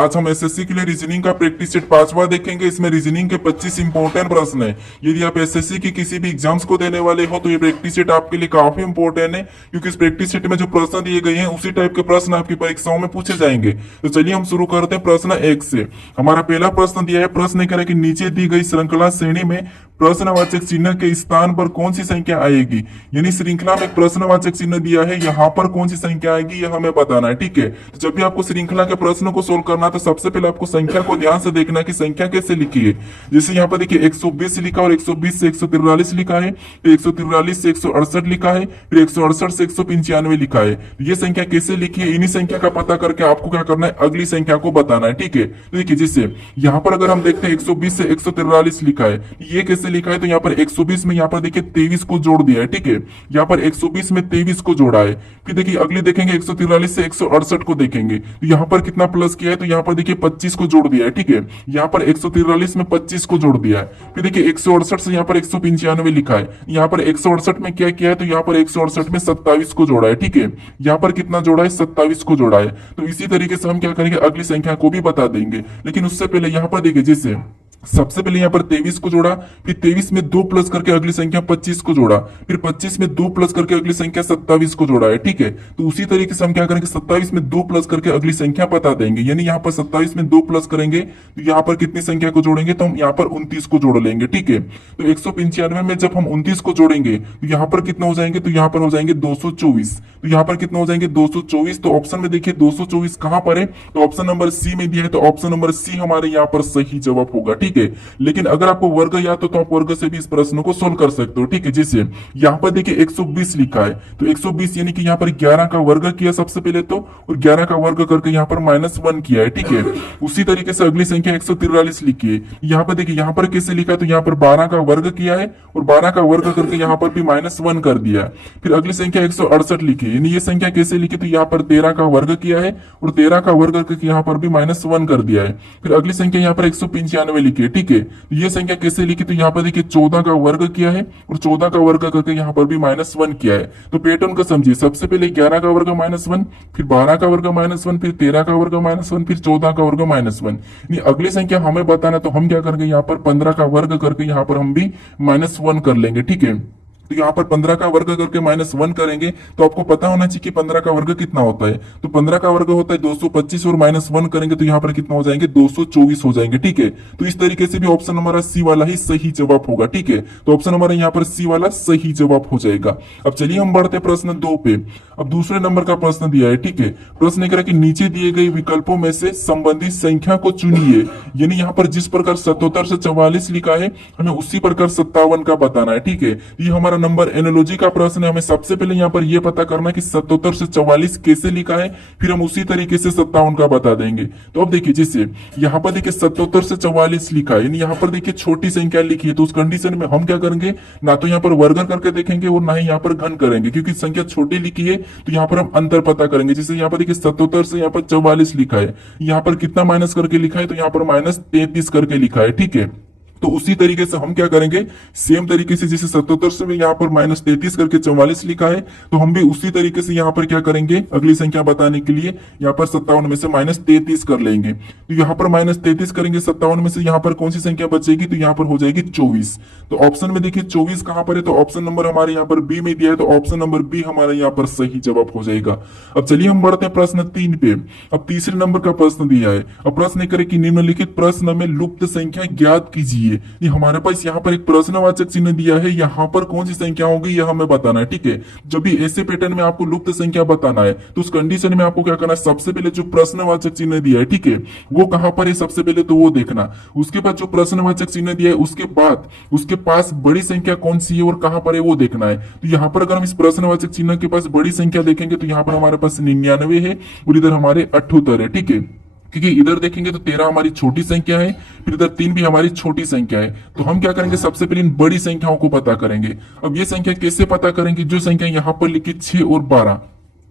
आज हम एसएससी के लिए रीजनिंग का प्रैक्टिस सेट 5वां देखेंगे। इसमें रीजनिंग के 25 इंपॉर्टेंट प्रश्न है। यदि आप एसएससी की किसी भी एग्जाम्स को देने वाले हो तो ये प्रैक्टिस सेट आपके लिए काफी इंपॉर्टेंट है, क्योंकि इस प्रैक्टिस सेट में जो प्रश्न दिए गए हैं उसी टाइप के प्रश्न आपकी परीक्षाओं में पूछे जाएंगे। तो चलिए हम शुरू करते हैं प्रश्न 1 से। हमारा पहला प्रश्न दिया है, प्रश्न कह रहा है कि नीचे दी गई श्रृंखला श्रेणी में प्रश्नवाचक चिन्ह के स्थान पर कौन सी संख्या आएगी। यानी श्रृंखला में प्रश्नवाचक चिन्ह दिया है, यहाँ पर कौन सी संख्या आएगी यह हमें बताना है। ठीक है, तो जब भी आपको श्रृंखला के प्रश्न को सोल्व करना है तो सबसे पहले आपको संख्या को ध्यान से देखना है कि संख्या कैसे लिखी है। जैसे यहाँ पर देखिए 120 लिखा और 120 से 143 लिखा है, फिर 143 से 168 लिखा है, फिर 168 से 195 लिखा है। तो ये संख्या कैसे लिखी है, इन्हीं संख्या का पता करके आपको क्या करना है, अगली संख्या को बताना है। ठीक है, तो देखिए जैसे यहाँ पर अगर हम देखते हैं 120 से 143 लिखा है, ये कैसे लिखा है, तो यहाँ पर 120 में यहाँ पर देखिए 23 को जोड़ दिया है। ठीक है, यहाँ पर 120 में 23 को जोड़ा है। फिर देखिए अगली देखेंगे 143 से 168 को देखेंगे, तो यहाँ पर कितना प्लस किया है, तो यहाँ पर देखिए 25 को जोड़ दिया है। ठीक है, यहाँ पर 143 में 25 को जोड़ दिया है। फिर देखिए 168 से यहाँ पर 195 लिखा है, यहाँ पर 168 में क्या किया है, तो यहाँ पर 168 में 27 को जोड़ा है। ठीक है, यहाँ पर कितना जोड़ा है, 27 को जोड़ा है। तो इसी तरीके से हम क्या करेंगे, अगली संख्या को भी बता देंगे। लेकिन उससे पहले यहाँ पर देखिए जैसे सबसे पहले यहाँ पर 23 को जोड़ा, फिर 23 में 2 प्लस करके अगली संख्या 25 को जोड़ा, फिर 25 में 2 प्लस करके अगली संख्या 27 को जोड़ा है। ठीक है, तो उसी तरीके से हम क्या करेंगे, 27 में 2 प्लस करके अगली संख्या बता देंगे। यानी यहाँ पर 27 में 2 प्लस करेंगे तो यहाँ पर कितनी संख्या को जोड़ेंगे, तो हम यहाँ पर 29 को जोड़ लेंगे। ठीक है, तो 195 में जब हम 29 को जोड़ेंगे तो यहाँ पर कितना हो जाएंगे, तो यहाँ पर हो जाएंगे 224। तो यहाँ पर कितना हो जाएंगे, 224। तो ऑप्शन में देखिए 224 कहां पर है, तो ऑप्शन नंबर सी में दिया है, तो ऑप्शन नंबर सी हमारे यहाँ पर सही जवाब होगा। ठीक है, लेकिन अगर आपको वर्ग याद हो तो आप वर्ग से भी इस प्रश्न को सोल्व कर सकते हो। ठीक है, जैसे यहाँ पर देखिए 120 लिखा है, तो 120 यानी कि यहाँ पर 11 का वर्ग किया सबसे पहले तो, और 11 का वर्ग करके यहाँ पर -1 किया है। ठीक है, उसी तरीके से अगली संख्या 143 लिखी है। यहाँ पर देखिए यहाँ पर कैसे लिखा है, तो यहाँ पर 12 का वर्ग किया है और 12 का वर्ग करके यहाँ पर भी -1 कर दिया है। फिर अगली संख्या 168 लिखी है, यानी ये संख्या कैसे लिखी, तो यहाँ पर 13 का वर्ग किया है और 13 का वर्ग करके यहाँ पर भी -1 कर दिया है। फिर अगली संख्या यहाँ पर 195 लिखी है। ठीक है, ये संख्या कैसे लिखी, तो यहाँ पर देखिए 14 का वर्ग किया है और 14 का वर्ग करके यहाँ पर भी -1 किया है। तो पैटर्न को समझिए, सबसे पहले 11 का वर्ग -1, फिर 12 का वर्ग -1, फिर 13 का वर्ग -1, फिर 14 का वर्ग -1। अगली संख्या हमें बताना, तो हम क्या करेंगे, यहाँ पर 15 का वर्ग करके यहाँ पर हम भी -1 कर लेंगे। ठीक है, तो यहाँ पर 15 का वर्ग करके -1 करेंगे, तो आपको पता होना चाहिए कि 15 का वर्ग कितना होता है। तो 15 का वर्ग होता है 225 और -1 करेंगे तो यहाँ पर कितना हो जाएंगे, 224 हो जाएंगे। ठीक है, तो इस तरीके से भी ऑप्शन हमारा सी वाला ही सही जवाब होगा। ठीक है, तो ऑप्शन हमारा यहाँ पर सी वाला सही जवाब हो जाएगा। अब चलिए हम बढ़ते हैं प्रश्न 2 पे। अब दूसरे नंबर का प्रश्न दिया है। ठीक है, प्रश्न कह रहा है कि नीचे दिए गए विकल्पों में से संबंधित संख्या को चुनिए। यानी यहाँ पर जिस प्रकार 77 से 44 लिखा है, हमें उसी प्रकार 57 का बताना है। ठीक है, ये हमारा नंबर एनालॉजी का प्रश्न है। हमें सबसे पहले यहाँ पर यह पता करना है कि 77 से 44 कैसे लिखा है, फिर हम उसी तरीके से 57 का बता देंगे। तो अब देखिए जैसे यहाँ पर देखिए 77 से 44 लिखा है, यानी यहाँ पर देखिए छोटी संख्या लिखी है, तो उस कंडीशन में हम क्या करेंगे, ना तो यहाँ पर वर्ग करके देखेंगे और ना ही यहाँ पर घन करेंगे, क्योंकि संख्या छोटी लिखी है तो यहाँ पर हम अंतर पता करेंगे। जैसे यहाँ पर देखिए 77 से यहाँ पर 44 लिखा है, यहाँ पर कितना माइनस करके लिखा है, तो यहाँ पर -33 करके लिखा है। ठीक है, तो उसी तरीके से हम क्या करेंगे, सेम तरीके से जैसे 77 से यहाँ पर -33 करके 44 लिखा है, तो हम भी उसी तरीके से यहाँ पर क्या करेंगे, अगली संख्या बताने के लिए यहाँ पर 57 में से -33 कर लेंगे। तो यहाँ पर -33 करेंगे, 57 में से यहाँ पर कौन सी संख्या बचेगी, तो यहाँ पर हो जाएगी 24। तो ऑप्शन में देखिए 24 कहां पर है, तो ऑप्शन नंबर हमारे यहाँ पर बी में दिया है, तो ऑप्शन नंबर बी हमारे यहाँ पर सही जवाब हो जाएगा। अब चलिए हम बढ़ते हैं प्रश्न 3 पे। अब तीसरे नंबर का प्रश्न दिया है। अब प्रश्न करें कि निम्नलिखित प्रश्न में लुप्त संख्या ज्ञात कीजिए। ये हमारे पास यहाँ पर एक प्रश्नवाचक चिन्ह दिया है, यहाँ पर कौन सी संख्या होगी यह हमें बताना है। ठीक है, जब भी ऐसे पैटर्न में आपको लुप्त संख्या बताना है तो उस कंडीशन में आपको क्या करना है, सबसे पहले जो प्रश्नवाचक चिन्ह दिया है, ठीक है, वो कहां पर है सबसे पहले तो वो देखना। उसके बाद जो प्रश्नवाचक चिन्ह दिया है उसके बाद उसके पास बड़ी संख्या कौन सी है और कहां पर है वो देखना है। तो यहाँ पर अगर हम इस प्रश्नवाचक चिन्ह के पास बड़ी संख्या देखेंगे तो यहाँ पर हमारे पास 99 है और इधर हमारे 78 है। ठीक है, क्योंकि इधर देखेंगे तो 13 हमारी छोटी संख्या है, फिर इधर 3 भी हमारी छोटी संख्या है। तो हम क्या करेंगे, सबसे पहले इन बड़ी संख्याओं को पता करेंगे। अब ये संख्या कैसे पता करेंगे, जो संख्या यहाँ पर लिखी 6 और 12,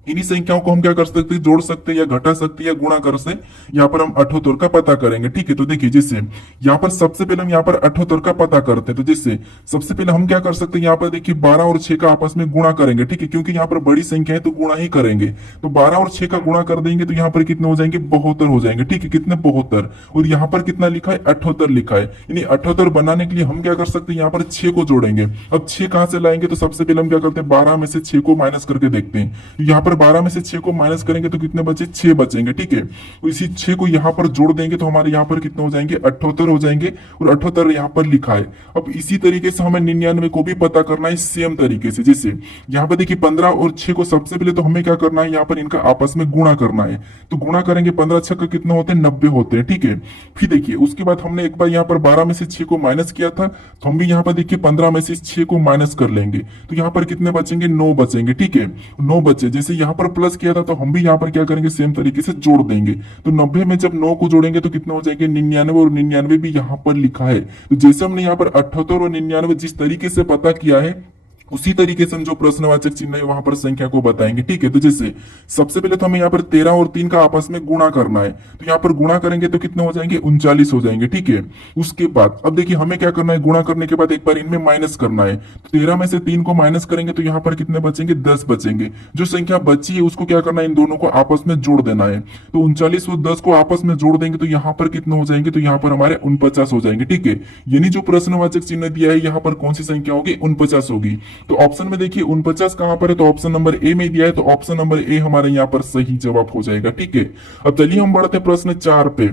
इन्हीं संख्याओं को हम क्या कर सकते हैं, जोड़ सकते हैं या घटा सकते हैं या गुणा कर से यहाँ पर हम अठोत्तर का पता करेंगे। ठीक है, तो देखिए जिससे यहाँ पर सबसे पहले हम यहाँ पर अठोत्तर का पता करते हैं, तो जिससे सबसे पहले हम क्या कर सकते हैं, यहाँ पर देखिए 12 और 6 का आपस में गुणा करेंगे। ठीक है, क्योंकि यहाँ पर बड़ी संख्या है तो गुणा ही करेंगे। तो 12 और 6 का गुणा कर देंगे तो यहाँ पर कितने हो जाएंगे, 72 हो जाएंगे। ठीक है, कितने, 72। और यहाँ पर कितना लिखा है, 78 लिखा है। यानी 78 बनाने के लिए हम क्या कर सकते हैं, यहाँ पर 6 को जोड़ेंगे। अब 6 कहां से लाएंगे, तो सबसे पहले हम क्या करते हैं, 12 में से 6 को माइनस करके देखते हैं। यहाँ पर 12 में से 6 को माइनस करेंगे तो कितने बचे, 6 बचेंगे। ठीक है, तो इसी 6 को यहाँ पर जोड़ देंगे तो हमारे यहाँ पर कितने हो जाएंगे, 78 हो जाएंगे। और 78 यहाँ पर लिखा है। अब इसी तरीके से हमें 99 को भी पता करना है सेम तरीके से। जैसे यहाँ पर देखिए 15 और 6 को सबसे पहले तो हमें क्या करना है, यहाँ पर इनका आपस में गुणा करना है। तो गुणा करेंगे, 15 6 का कितने होते हैं, 90 होते हैं। ठीक है, फिर देखिए उसके बाद हमने एक बार यहाँ पर 12 में से 6 को माइनस किया था, तो हम भी यहाँ पर देखिए 15 में से 6 को माइनस कर लेंगे तो यहाँ पर कितने बचेंगे, 9 बचेंगे। ठीक है, 9 बचे। जैसे यहाँ पर प्लस किया था तो हम भी यहाँ पर क्या करेंगे, सेम तरीके से जोड़ देंगे। तो 90 में जब 9 को जोड़ेंगे तो कितने हो जाएंगे, 99। और 99 भी यहाँ पर लिखा है। तो जैसे हमने यहाँ पर 78 और 99 जिस तरीके से पता किया है, उसी तरीके से हम जो प्रश्नवाचक चिन्ह है वहां पर संख्या को बताएंगे। ठीक है, तो जैसे सबसे पहले तो हमें यहाँ पर 13 और 3 का आपस में गुणा करना है। तो यहाँ पर गुणा करेंगे तो कितने हो जाएंगे, 39 हो जाएंगे। ठीक है, उसके बाद अब देखिए हमें क्या करना है, गुणा करने के बाद एक बार इनमें माइनस करना है। तो 13 में से 3 को माइनस करेंगे तो यहाँ पर कितने बचेंगे, 10 बचेंगे। जो संख्या बची है उसको क्या करना है, इन दोनों को आपस में जोड़ देना है। तो 39 और 10 को आपस में जोड़ देंगे तो यहाँ पर कितने हो जाएंगे, तो यहाँ पर हमारे 49 हो जाएंगे। ठीक है, यानी जो प्रश्नवाचक चिन्ह दिया है यहाँ पर कौन सी संख्या होगी, 49 होगी। तो ऑप्शन में देखिए 49 कहां पर है, तो ऑप्शन नंबर ए में दिया है। तो ऑप्शन नंबर ए हमारे यहाँ पर सही जवाब हो जाएगा। ठीक है, अब चलिए हम बढ़ते हैं प्रश्न 4 पे।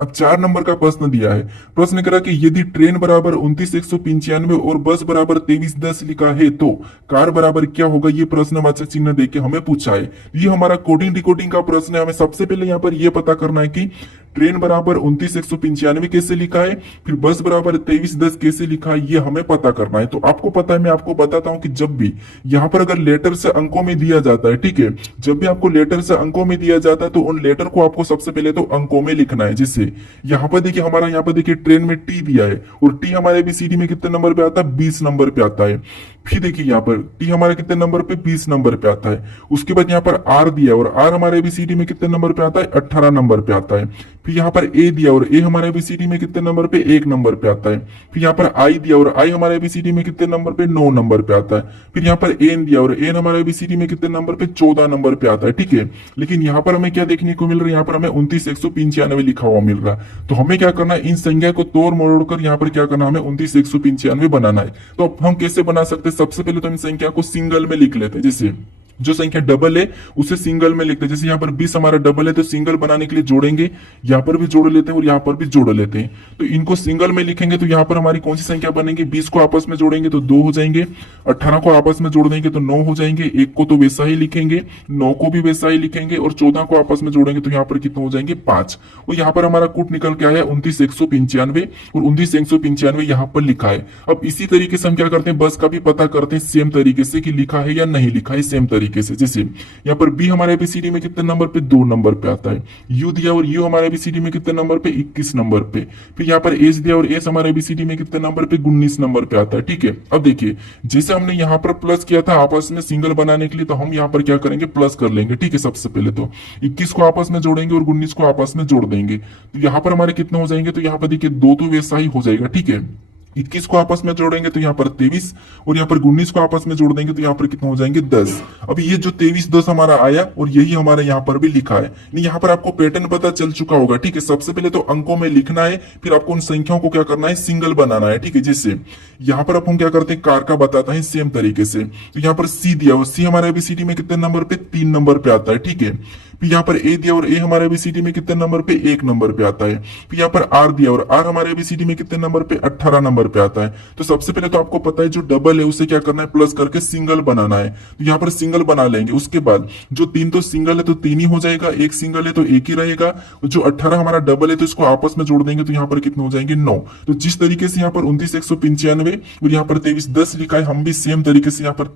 अब 4 नंबर का प्रश्न दिया है। प्रश्न करा कि यदि ट्रेन बराबर 29,195 और बस बराबर 23,10 लिखा है तो कार बराबर क्या होगा, ये प्रश्नवाचक चिन्ह देके हमें पूछा है। ये हमारा कोडिंग डिकोडिंग का प्रश्न है। हमें सबसे पहले यहाँ पर यह पता करना है कि ट्रेन बराबर 29,195 कैसे लिखा है, फिर बस बराबर 23,10 कैसे लिखा है, ये हमें पता करना है। तो आपको पता है, मैं आपको बताता हूं कि जब भी यहां पर अगर लेटर से अंकों में दिया जाता है, ठीक है, जब भी आपको लेटर से अंकों में दिया जाता है तो उन लेटर को आपको सबसे पहले तो अंकों में लिखना है। जैसे यहाँ पर देखिए हमारा यहाँ पर देखिए ट्रेन में टी दिया है और टी हमारे एबीसीडी में कितने नंबर पे आता है, 20 नंबर पे आता है। फिर देखिए यहाँ पर टी हमारे कितने नंबर पे, 20 नंबर पे आता है। उसके बाद यहाँ पर आर दिया और आर हमारे एबीसीडी में कितने नंबर पे आता है, 18 नंबर पे आता है। फिर यहाँ पर ए दिया और ए हमारे एबीसीडी में कितने नंबर पे, 1 नंबर पे आता है। फिर यहाँ पर आई दिया और आई हमारे एबीसीडी में कितने नंबर पे, 9 नंबर पे आता है। फिर यहाँ पर एन दिया और एन हमारे एबीसीडी में कितने नंबर पे, 14 नंबर पे आता है। ठीक है, लेकिन यहाँ पर हमें क्या देखने को मिल रहा है, यहाँ पर हमें 29,195 लिखा हुआ मिल रहा है। तो हमें क्या करना है, इन संख्या को तोड़ मरोड़ कर यहाँ पर क्या करना है, हमें 29,195 बनाना है। तो अब हम कैसे बना सकते हैं, सबसे पहले तो इन संख्या को सिंगल में लिख लेते हैं। जैसे जो संख्या डबल है उसे सिंगल में लिखते हैं। जैसे यहाँ पर 20 हमारा डबल है तो सिंगल बनाने के लिए जोड़ेंगे, यहाँ पर भी जोड़ लेते हैं और यहाँ पर भी जोड़ लेते हैं। तो इनको सिंगल में लिखेंगे तो यहाँ पर हमारी कौन सी संख्या बनेगी, 20 को आपस में जोड़ेंगे तो 2 हो जाएंगे, 18 को आपस में जोड़ देंगे तो 9 हो जाएंगे, 1 को तो वैसा ही लिखेंगे, 9 को भी वैसा ही लिखेंगे और 14 को आपस में जोड़ेंगे तो यहाँ पर कितने हो जाएंगे, 5। और यहाँ पर हमारा कूट निकल के आया 29,195 और 29,195 यहाँ पर लिखा है। अब इसी तरीके से हम क्या करते हैं, बस का भी पता करते हैं सेम तरीके से कि लिखा है या नहीं लिखा है सेम तरीके से। जैसे यहाँ पर बी हमारे एबीसीडी में कितने नंबर पे, 2 नंबर पे आता है। यू दिया और यू हमारे एबीसीडी में कितने नंबर पे, 21 नंबर पे। फिर यहाँ पर एस दिया और एस हमारे एबीसीडी में कितने नंबर पे, 19 नंबर पे आता है। ठीक है, अब देखिए जैसे हमने यहाँ पर प्लस किया था आपस में सिंगल बनाने के लिए, तो हम यहाँ पर क्या करेंगे, प्लस कर लेंगे। ठीक है, सबसे पहले तो 21 को आपस में जोड़ेंगे और 19 को आपस में जोड़ देंगे। तो यहाँ पर हमारे कितने हो जाएंगे, तो यहाँ पर देखिए 2 तो वैसा ही हो जाएगा। ठीक है, 21 को आपस में जोड़ेंगे तो यहाँ पर 23 और यहाँ पर 19 को आपस में जोड़ देंगे तो यहाँ पर कितने हो जाएंगे, 10। अब ये जो 23 10 हमारा आया और यही हमारे यहाँ पर भी लिखा है। यहाँ पर आपको पैटर्न पता चल चुका होगा। ठीक है, सबसे पहले तो अंकों में लिखना है, फिर आपको उन संख्याओं को क्या करना है, सिंगल बनाना है। ठीक है, जैसे यहाँ पर हम क्या करते हैं, कार का बताता है सेम तरीके से। तो यहाँ पर सी दिया और सी हमारे एबीसीडी में कितने नंबर पे, 3 नंबर पे आता है। ठीक है, फिर यहाँ पर ए दिया और ए हमारे एबीसीडी में कितने नंबर पे, 1 नंबर पे आता है। फिर यहाँ पर आर दिया और आर हमारे एबीसीडी में कितने नंबर पे, 18 नंबर पे आता है। तो सबसे पहले तो आपको पता है जो डबल है उसे क्या करना है, प्लस करके सिंगल बनाना है। तो यहाँ पर सिंगल बना लेंगे। उसके बाद जो 3 तो सिंगल है तो 3 ही हो जाएगा, 1 सिंगल है तो 1 ही रहेगा। जो 18 हमारा डबल है तो इसको आपस में जोड़ देंगे तो यहाँ पर कितने हो जाएंगे, 9। तो जिस तरीके से यहाँ पर 29,195 और यहाँ पर 23,10 लिखा है, हम भी सेम तरीके से यहाँ पर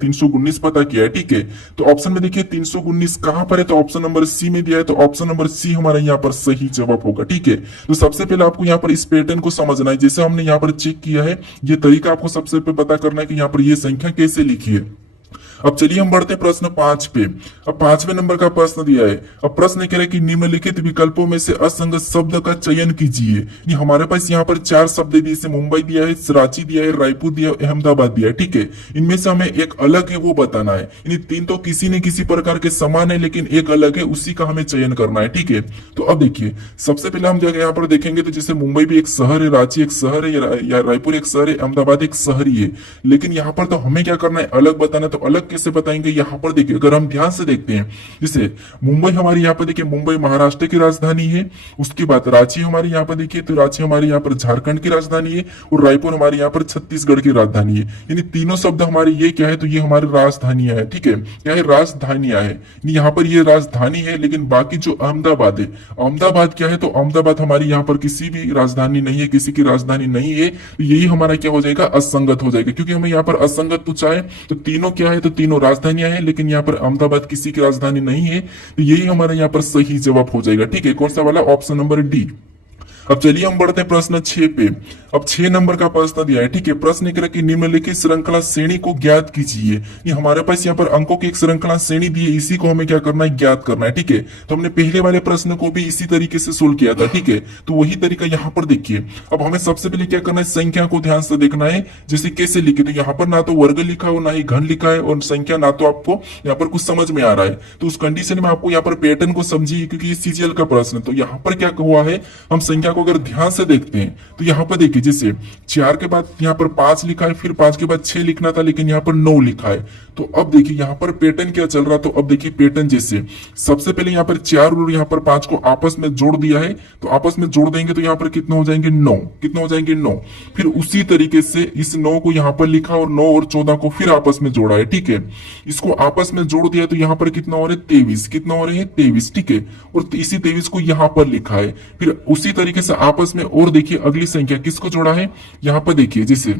319 पता किया है। ठीक है, तो ऑप्शन में देखिए 319 कहां पर है, तो ऑप्शन नंबर सी में दिया है। तो ऑप्शन नंबर सी हमारा यहाँ पर सही जवाब होगा। ठीक है, तो सबसे पहले आपको यहाँ पर इस पैटर्न को समझना है। जैसे हमने यहाँ पर चेक किया है, ये तरीका आपको सबसे पहले पता करना है कि यहाँ पर ये संख्या कैसे लिखी है। अब चलिए हम बढ़ते हैं प्रश्न 5 पे। अब 5वें नंबर का प्रश्न दिया है। अब प्रश्न कह रहा है कि निम्नलिखित विकल्पों में से असंगत शब्द का चयन कीजिए। ये हमारे पास यहाँ पर 4 शब्द दिए, जैसे मुंबई दिया है, रांची दिया है, रायपुर दिया है, अहमदाबाद दिया है। ठीक है, इनमें से हमें एक अलग है वो बताना है। यानी 3 तो किसी न किसी प्रकार के समान है, लेकिन एक अलग है, उसी का हमें चयन करना है। ठीक है, तो अब देखिए सबसे पहले हम जाकर यहाँ पर देखेंगे, तो जैसे मुंबई भी एक शहर है, रांची एक शहर है, या रायपुर एक शहर है, अहमदाबाद एक शहर ही है। लेकिन यहाँ पर तो हमें क्या करना है, अलग बताना है। तो अलग कैसे बताएंगे, यहाँ पर देखिए अगर हम ध्यान से देखते हैं, जैसे मुंबई हमारी यहाँ पर देखिए, मुंबई महाराष्ट्र की राजधानी है। उसके बाद रांची हमारी यहाँ पर देखिए, तो रांची हमारे यहाँ पर झारखंड की राजधानी है, और रायपुर हमारे यहाँ पर छत्तीसगढ़ की राजधानी है। यानी तीनों शब्द हमारे ये क्या है, तो ये हमारी राजधानियां है। ठीक है, क्या है, राजधानियां है। यहाँ पर ये राजधानी है, लेकिन बाकी जो अहमदाबाद है, अहमदाबाद क्या है, तो अहमदाबाद हमारी यहाँ पर किसी भी राजधानी नहीं है, किसी की राजधानी नहीं है। तो यही हमारा क्या हो जाएगा, असंगत हो जाएगा, क्योंकि हमें यहाँ पर असंगत पूछा है। तो तीनों क्या है, तो तीनों राजधानियां हैं, लेकिन यहाँ पर अहमदाबाद किसी की राजधानी नहीं है। तो यही हमारा यहाँ पर सही जवाब हो जाएगा। ठीक है, कौन सा वाला, ऑप्शन नंबर डी। अब चलिए हम बढ़ते हैं प्रश्न 6 पे। अब 6 नंबर का प्रश्न दिया है। ठीक है, प्रश्न कह रहा है कि निम्नलिखित श्रृंखला श्रेणी को ज्ञात कीजिए। ये हमारे पास यहाँ पर अंकों की एक श्रृंखला श्रेणी दी है, इसी को हमें क्या करना है, ज्ञात करना है। ठीक है, तो हमने पहले वाले प्रश्न को भी इसी तरीके से सोल्व किया था। ठीक है, तो वही तरीका यहाँ पर देखिए। अब हमें सबसे पहले क्या करना है, संख्या को ध्यान से देखना है। जैसे कैसे लिखे, तो यहाँ पर ना तो वर्ग लिखा है और ना ही घन लिखा है, और संख्या ना तो आपको यहाँ पर कुछ समझ में आ रहा है। तो उस कंडीशन में आपको यहाँ पर पैटर्न को समझिए, क्योंकि ये सीजीएल का प्रश्न है। तो यहाँ पर क्या हुआ है, हम संख्या को अगर ध्यान से देखते हैं, तो यहाँ पर देखिए, जैसे 4 के बाद यहाँ पर 5 लिखा है, फिर 5 के बाद 6 लिखना था, लेकिन यहाँ पर 9 लिखा है। तो अब देखिए यहाँ पर पैटर्न क्या चल रहा। तो अब देखिए पैटर्न, जैसे सबसे पहले यहाँ पर 4 और यहाँ पर 5 को आपस में जोड़ दिया है। तो आपस में जोड़ देंगे तो यहाँ पर कितना हो जाएंगे, 9। कितना हो जाएंगे, 9। फिर उसी तरीके से इस 9 को यहाँ पर लिखा, और 9 और 14 को फिर आपस में जोड़ा है। ठीक है, इसको आपस में जोड़ दिया, तो यहाँ पर कितना हो रहा है, 23। कितना हो रहे हैं, 23। ठीक है, और इसी 23 को यहाँ पर लिखा है। फिर उसी तरीके से आपस में, और देखिए अगली संख्या किसको जोड़ा है, यहाँ पर देखिए, जैसे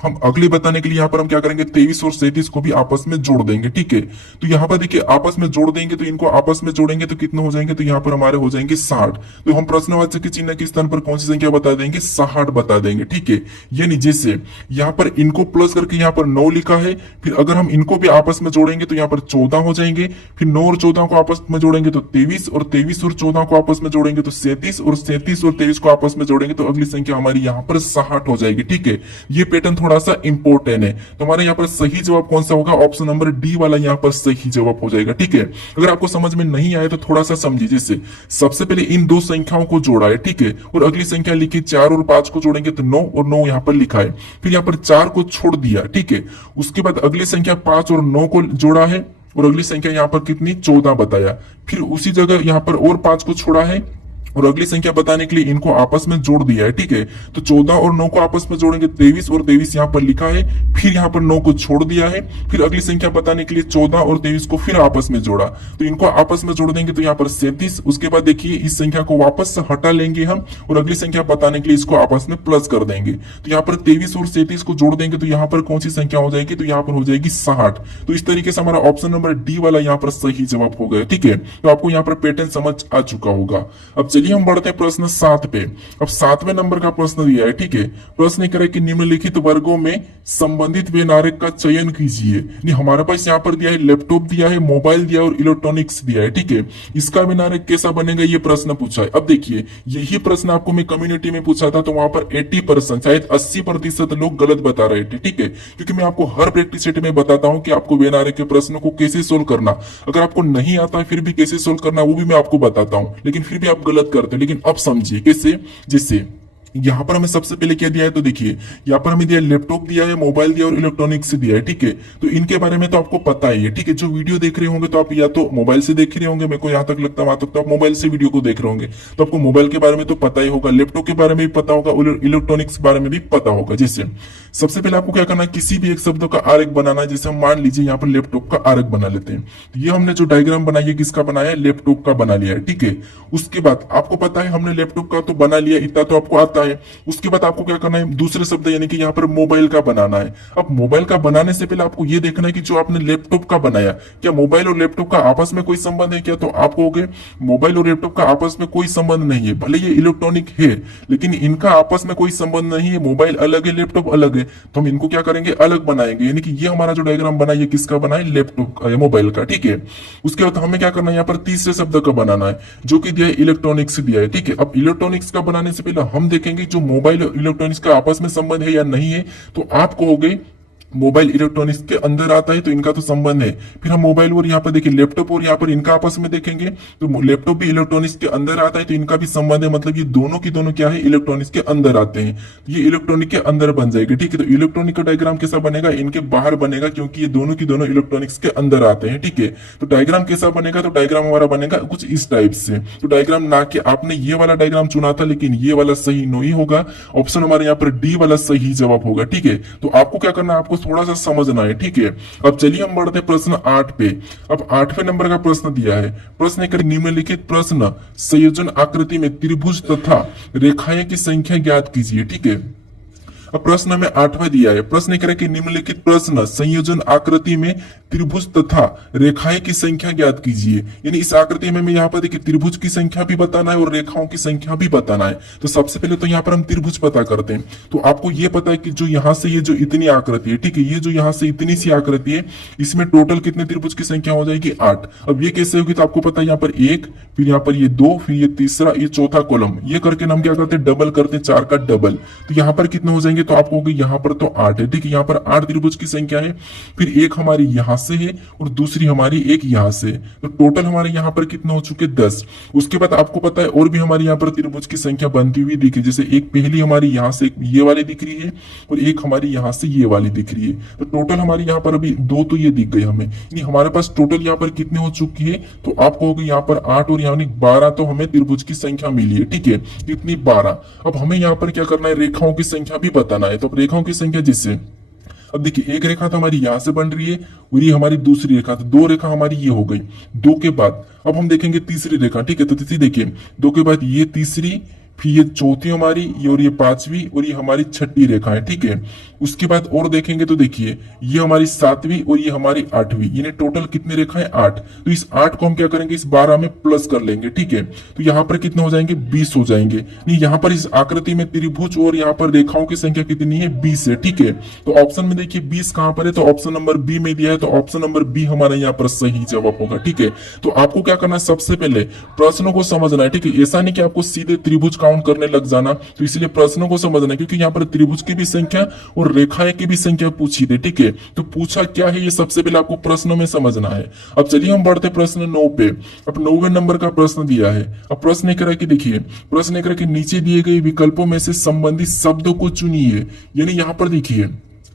हम अगले बताने के लिए यहाँ पर हम क्या करेंगे, 23 और 37 को भी आपस में जोड़ देंगे। ठीक है, तो यहाँ पर देखिए आपस में जोड़ देंगे, तो इनको आपस में जोड़ेंगे तो कितने हो जाएंगे, तो यहाँ पर हमारे हो जाएंगे 60। तो हम प्रश्नवाचक के चिन्ह के स्थान पर कौन सी संख्या बता देंगे, 60 बता देंगे। ठीक है, यानी जैसे यहाँ पर इनको प्लस करके यहाँ पर 9 लिखा है, फिर अगर हम इनको भी आपस में जोड़ेंगे तो यहाँ पर 14 हो जाएंगे। फिर 9 और 14 को आपस में जोड़ेंगे तो 23, और 23 और 14 को आपस में जोड़ेंगे तो 37, और 37 और 23 को आपस में जोड़ेंगे तो अगली संख्या हमारी यहाँ पर 60 हो जाएगी। ठीक है, ये पैटर्न थोड़ा सा इंपोर्टेंट है। तो हमारे यहाँ पर सही जवाब कौन सा होगा, ऑप्शन नंबर डी वाला यहाँ पर सही जवाब हो जाएगा। ठीक है, अगर आपको समझ में नहीं आया तो थोड़ा सा समझिए। जैसे सबसे पहले इन दो संख्याओं को जोड़ा है। ठीक है, और अगली संख्या लिखी, 4 और 5 को जोड़ेंगे तो 9, और 9 यहाँ पर लिखा है। फिर यहाँ पर 4 को छोड़ दिया। ठीक है, उसके बाद अगली संख्या 5 और 9 को जोड़ा है, और अगली संख्या यहाँ पर कितनी, 14 बताया। फिर उसी जगह यहाँ पर और 5 को छोड़ा है, और अगली संख्या बताने के लिए इनको आपस में जोड़ दिया है। ठीक है, तो 14 और 9 को आपस में जोड़ेंगे 23, और 23 यहाँ पर लिखा है। फिर यहाँ पर 9 को छोड़ दिया है, फिर अगली संख्या बताने के लिए 14 और 23 को फिर आपस में जोड़ा, तो इनको आपस में जोड़ देंगे तो यहाँ पर 37। उसके बाद देखिए इस संख्या को वापस से हटा लेंगे हम, और अगली संख्या बताने के लिए इसको आपस में प्लस कर देंगे। तो यहाँ पर 23 और 37 को जोड़ देंगे तो यहाँ पर कौन सी संख्या हो जाएगी, तो यहाँ पर हो जाएगी 60। तो इस तरीके से हमारा ऑप्शन नंबर डी वाला यहाँ पर सही जवाब हो गया। ठीक है, तो आपको यहाँ पर पैटर्न समझ आ चुका होगा। अब चलिए हम बढ़ते हैं प्रश्न 7 पे। अब 7वें नंबर का प्रश्न दिया है। ठीक है, प्रश्न कह रहा है कि निम्नलिखित वर्गों में संबंधित व्यनारक का चयन कीजिए। हमारे पास यहाँ पर दिया है, लैपटॉप दिया है, मोबाइल दिया है और इलेक्ट्रॉनिक्स दिया है। ठीक है, इसका व्यनारक कैसा बनेगा, ये प्रश्न पूछा है। अब देखिए यही प्रश्न आपको मैं कम्युनिटी में पूछा था, तो वहां पर 80% शायद 80% लोग गलत बता रहे थे। ठीक है, क्योंकि मैं आपको हर प्रैक्टिस सेट में बताता हूं कि आपको व्यनारक के प्रश्न को कैसे सोल्व करना, अगर आपको नहीं आता फिर भी कैसे सोल्व करना वो भी मैं आपको बताता हूं, लेकिन फिर भी आप गलत करते हो। लेकिन अब समझिए कैसे, जैसे यहां पर हमें सबसे पहले क्या दिया है, तो देखिए यहां पर हमें दिया लैपटॉप दिया है, मोबाइल दिया और इलेक्ट्रॉनिक्स दिया है। ठीक है, तो इनके बारे में तो आपको पता ही है। ठीक है, जो वीडियो देख रहे होंगे तो आप या तो मोबाइल से देख रहे होंगे, मेरे को यहां तक लगता है वहां तक तो आप मोबाइल से वीडियो को देख रहे होंगे, तो आपको मोबाइल के बारे में तो पता ही होगा, लैपटॉप के बारे में भी पता होगा, इलेक्ट्रॉनिक्स के बारे में भी पता होगा। जैसे सबसे पहले आपको क्या करना है, किसी भी एक शब्द का आरेख बनाना है। जैसे हम मान लीजिए यहाँ पर लैपटॉप का आरेख बना लेते हैं, तो ये हमने जो डायग्राम बनाई है किसका बनाया है, लैपटॉप का बना लिया है। ठीक है, उसके बाद आपको पता है हमने लैपटॉप का तो बना लिया, इतना तो आपको आता आता है। उसके बाद आपको क्या करना है, दूसरे शब्द यानी कि यहाँ पर मोबाइल का बनाना है। अब मोबाइल का बनाने से पहले आपको ये देखना है कि जो आपने लैपटॉप का बनाया, क्या मोबाइल और लैपटॉप का आपस में कोई संबंध है क्या? तो आप कहोगे मोबाइल और लैपटॉप का आपस में कोई संबंध नहीं है, भले ये इलेक्ट्रॉनिक है लेकिन इनका आपस में कोई संबंध नहीं है। मोबाइल अलग है, लैपटॉप अलग है, तो हम इनको क्या करेंगे, अलग बनाएंगे। यानी कि ये हमारा जो डायग्राम बना, ये किसका बना है, लैपटॉप का या मोबाइल का, ठीक है। उसके बाद हमें क्या करना है, यहाँ पर तीसरे शब्द का बनाना है जो कि दिया है इलेक्ट्रॉनिक्स से दिया है, ठीक है। अब इलेक्ट्रॉनिक्स का बनाने से पहले हम देखेंगे जो मोबाइल और इलेक्ट्रॉनिक्स का आपस में संबंध है या नहीं है। तो आप कहोगे मोबाइल इलेक्ट्रॉनिक्स के अंदर आता है तो इनका तो संबंध है। फिर हम मोबाइल और यहाँ पर देखिए लैपटॉप और यहाँ पर इनका आपस में देखेंगे तो लैपटॉप भी इलेक्ट्रॉनिक्स के अंदर आता है तो इनका भी संबंध है, मतलब ये दोनों की दोनों क्या है, इलेक्ट्रॉनिक्स के अंदर आते हैं। ये इलेक्ट्रॉनिक के अंदर बन जाएगी, ठीक है। तो इलेक्ट्रॉनिक का डायग्राम कैसा बनेगा, इनके बाहर बनेगा क्योंकि ये दोनों की दोनों इलेक्ट्रॉनिक्स के अंदर आते हैं, ठीक है। तो डायग्राम कैसा बनेगा, तो डायग्राम हमारा बनेगा कुछ इस टाइप से। तो डायग्राम ना कि आपने ये वाला डायग्राम चुना था लेकिन ये वाला सही नहीं होगा, ऑप्शन हमारे यहाँ पर डी वाला सही जवाब होगा, ठीक है। तो आपको क्या करना है, आपको थोड़ा सा समझना है, ठीक है। अब चलिए हम बढ़ते हैं प्रश्न 8 पे। अब 8वें नंबर का प्रश्न दिया है, प्रश्न एक निम्नलिखित प्रश्न संयोजन आकृति में त्रिभुज तथा रेखाएं की संख्या ज्ञात कीजिए, ठीक है। अब प्रश्न हमें 8वां दिया है, प्रश्न करें कि निम्नलिखित प्रश्न संयोजन आकृति में त्रिभुज तथा रेखाएं की संख्या ज्ञात कीजिए। यानी इस आकृति में यहाँ पर देखिए त्रिभुज की संख्या भी बताना है और रेखाओं की संख्या भी बताना है। तो सबसे पहले तो यहाँ पर हम त्रिभुज पता करते हैं। तो आपको ये पता है कि जो यहाँ से ये जो इतनी आकृति है, ठीक है, ये जो यहाँ से इतनी सी आकृति है, इसमें टोटल कितने त्रिभुज की संख्या हो जाएगी, 8। अब ये कैसे होगी, तो आपको पता है यहाँ पर 1, फिर यहाँ पर ये 2, फिर ये तीसरा, ये चौथा कॉलम, ये करके हम क्या करते हैं, डबल करते हैं, 4 का डबल। तो यहाँ पर कितने हो जाएंगे, तो आपको होगी यहाँ पर तो 8 है, ठीक है। यहाँ पर 8 त्रिभुज की संख्या है, फिर एक हमारी यहाँ से है और दूसरी हमारी एक यहाँ से, तो टोटल हमारे यहाँ पर कितने हो चुके, 10। उसके बाद आपको पता है और भी हमारी यहाँ पर त्रिभुज की संख्या बनती हुई दिखी, जैसे एक पहली हमारी यहाँ से ये वाली दिख रही है और एक हमारी यहाँ से ये वाली दिख रही है। तो टोटल हमारी यहाँ पर अभी 2 तो ये दिख गई हमें, यानी हमारे पास टोटल यहाँ पर कितने हो चुकी है, तो आपको होगी यहाँ पर 8 और यहाँ 12 तो हमें त्रिभुज की संख्या मिली है, ठीक है, कितनी, 12। अब हमें यहाँ पर क्या करना है, रेखाओं की संख्या भी बताना है। तो रेखाओं की संख्या जिससे, अब देखिए एक रेखा तो हमारी यहां से बन रही है और ये हमारी दूसरी रेखा, तो 2 रेखा हमारी ये हो गई। 2 के बाद अब हम देखेंगे तीसरी रेखा, ठीक है। तो तीसरी देखिए 2 के बाद ये तीसरी, फिर ये चौथी हमारी, ये और ये 5वीं और ये हमारी 6ठी रेखा है, ठीक है। उसके बाद और देखेंगे तो देखिए ये हमारी 7वीं और ये हमारी 8वीं, यानी टोटल कितनी रेखा है, 8। तो इस 8 को हम क्या करेंगे, इस 12 में प्लस कर लेंगे, ठीक है। तो यहाँ पर कितने हो जाएंगे, 20 हो जाएंगे। नहीं, यहाँ पर इस आकृति में त्रिभुज और यहाँ पर रेखाओं की संख्या कितनी है, 20 है, ठीक है। तो ऑप्शन में देखिए 20 कहां पर है, तो ऑप्शन नंबर बी में दिया है, तो ऑप्शन नंबर बी हमारा यहाँ पर सही जवाब होगा, ठीक है। तो आपको क्या करना है, सबसे पहले प्रश्नों को समझना है, ठीक है। ऐसा नहीं कि आपको सीधे त्रिभुज काउंट करने लग जाना, तो इसलिए प्रश्नों को समझना है, क्योंकि यहाँ पर त्रिभुज की भी संख्या और रेखाएं की भी संख्या पूछी थी, ठीक है। तो पूछा क्या है ये सबसे पहले आपको प्रश्नों में समझना है। अब चलिए हम बढ़ते प्रश्न 9 पे। अब 9वें नंबर का प्रश्न दिया है। अब प्रश्न एक कि देखिए, प्रश्न एक कि नीचे दिए गए विकल्पों में से संबंधित शब्दों को चुनिए। यानी यहाँ पर देखिए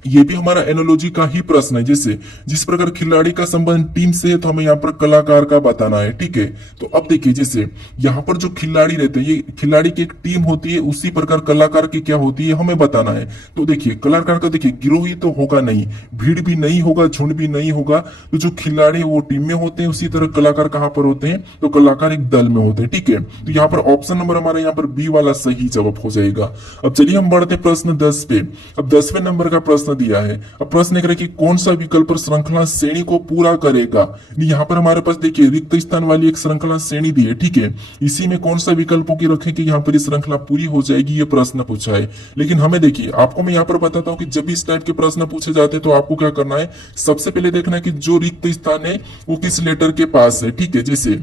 ये भी हमारा एनोलॉजी का ही प्रश्न है, जैसे जिस प्रकार खिलाड़ी का संबंध टीम से है तो हमें यहाँ पर कलाकार का बताना है, ठीक है। तो अब देखिए जैसे यहाँ पर जो खिलाड़ी रहते हैं, ये खिलाड़ी की एक टीम होती है, उसी प्रकार कलाकार की क्या होती है हमें बताना है। तो देखिए कलाकार का देखिए गिरोही तो होगा नहीं, भीड़ भी नहीं होगा, झुंड भी नहीं होगा। तो जो खिलाड़ी वो टीम में होते हैं, उसी तरह कलाकार कहाँ पर होते हैं, तो कलाकार एक दल में होते हैं, ठीक है। तो यहाँ पर ऑप्शन नंबर हमारा यहाँ पर बी वाला सही जवाब हो जाएगा। अब चलिए हम बढ़ते प्रश्न 10 पे। अब 10वें नंबर का प्रश्न दिया है। अब प्रश्न एक कि कौन सा विकल्प श्रृंखला श्रेणी को पूरा करेगा। यहाँ पर हमारे पास देखिए रिक्त स्थान वाली एक श्रृंखला श्रेणी दी है, ठीक है। इसी में कौन सा विकल्पों की रखें कि यहाँ पर श्रृंखला पूरी हो जाएगी, ये प्रश्न पूछा है। लेकिन हमें देखिए, आपको मैं यहाँ पर बताता हूँ कि जब भी इस टाइप के प्रश्न पूछे जाते हैं तो आपको क्या करना है, सबसे पहले देखना है कि जो रिक्त स्थान है वो किस लेटर के पास है, ठीक है। जैसे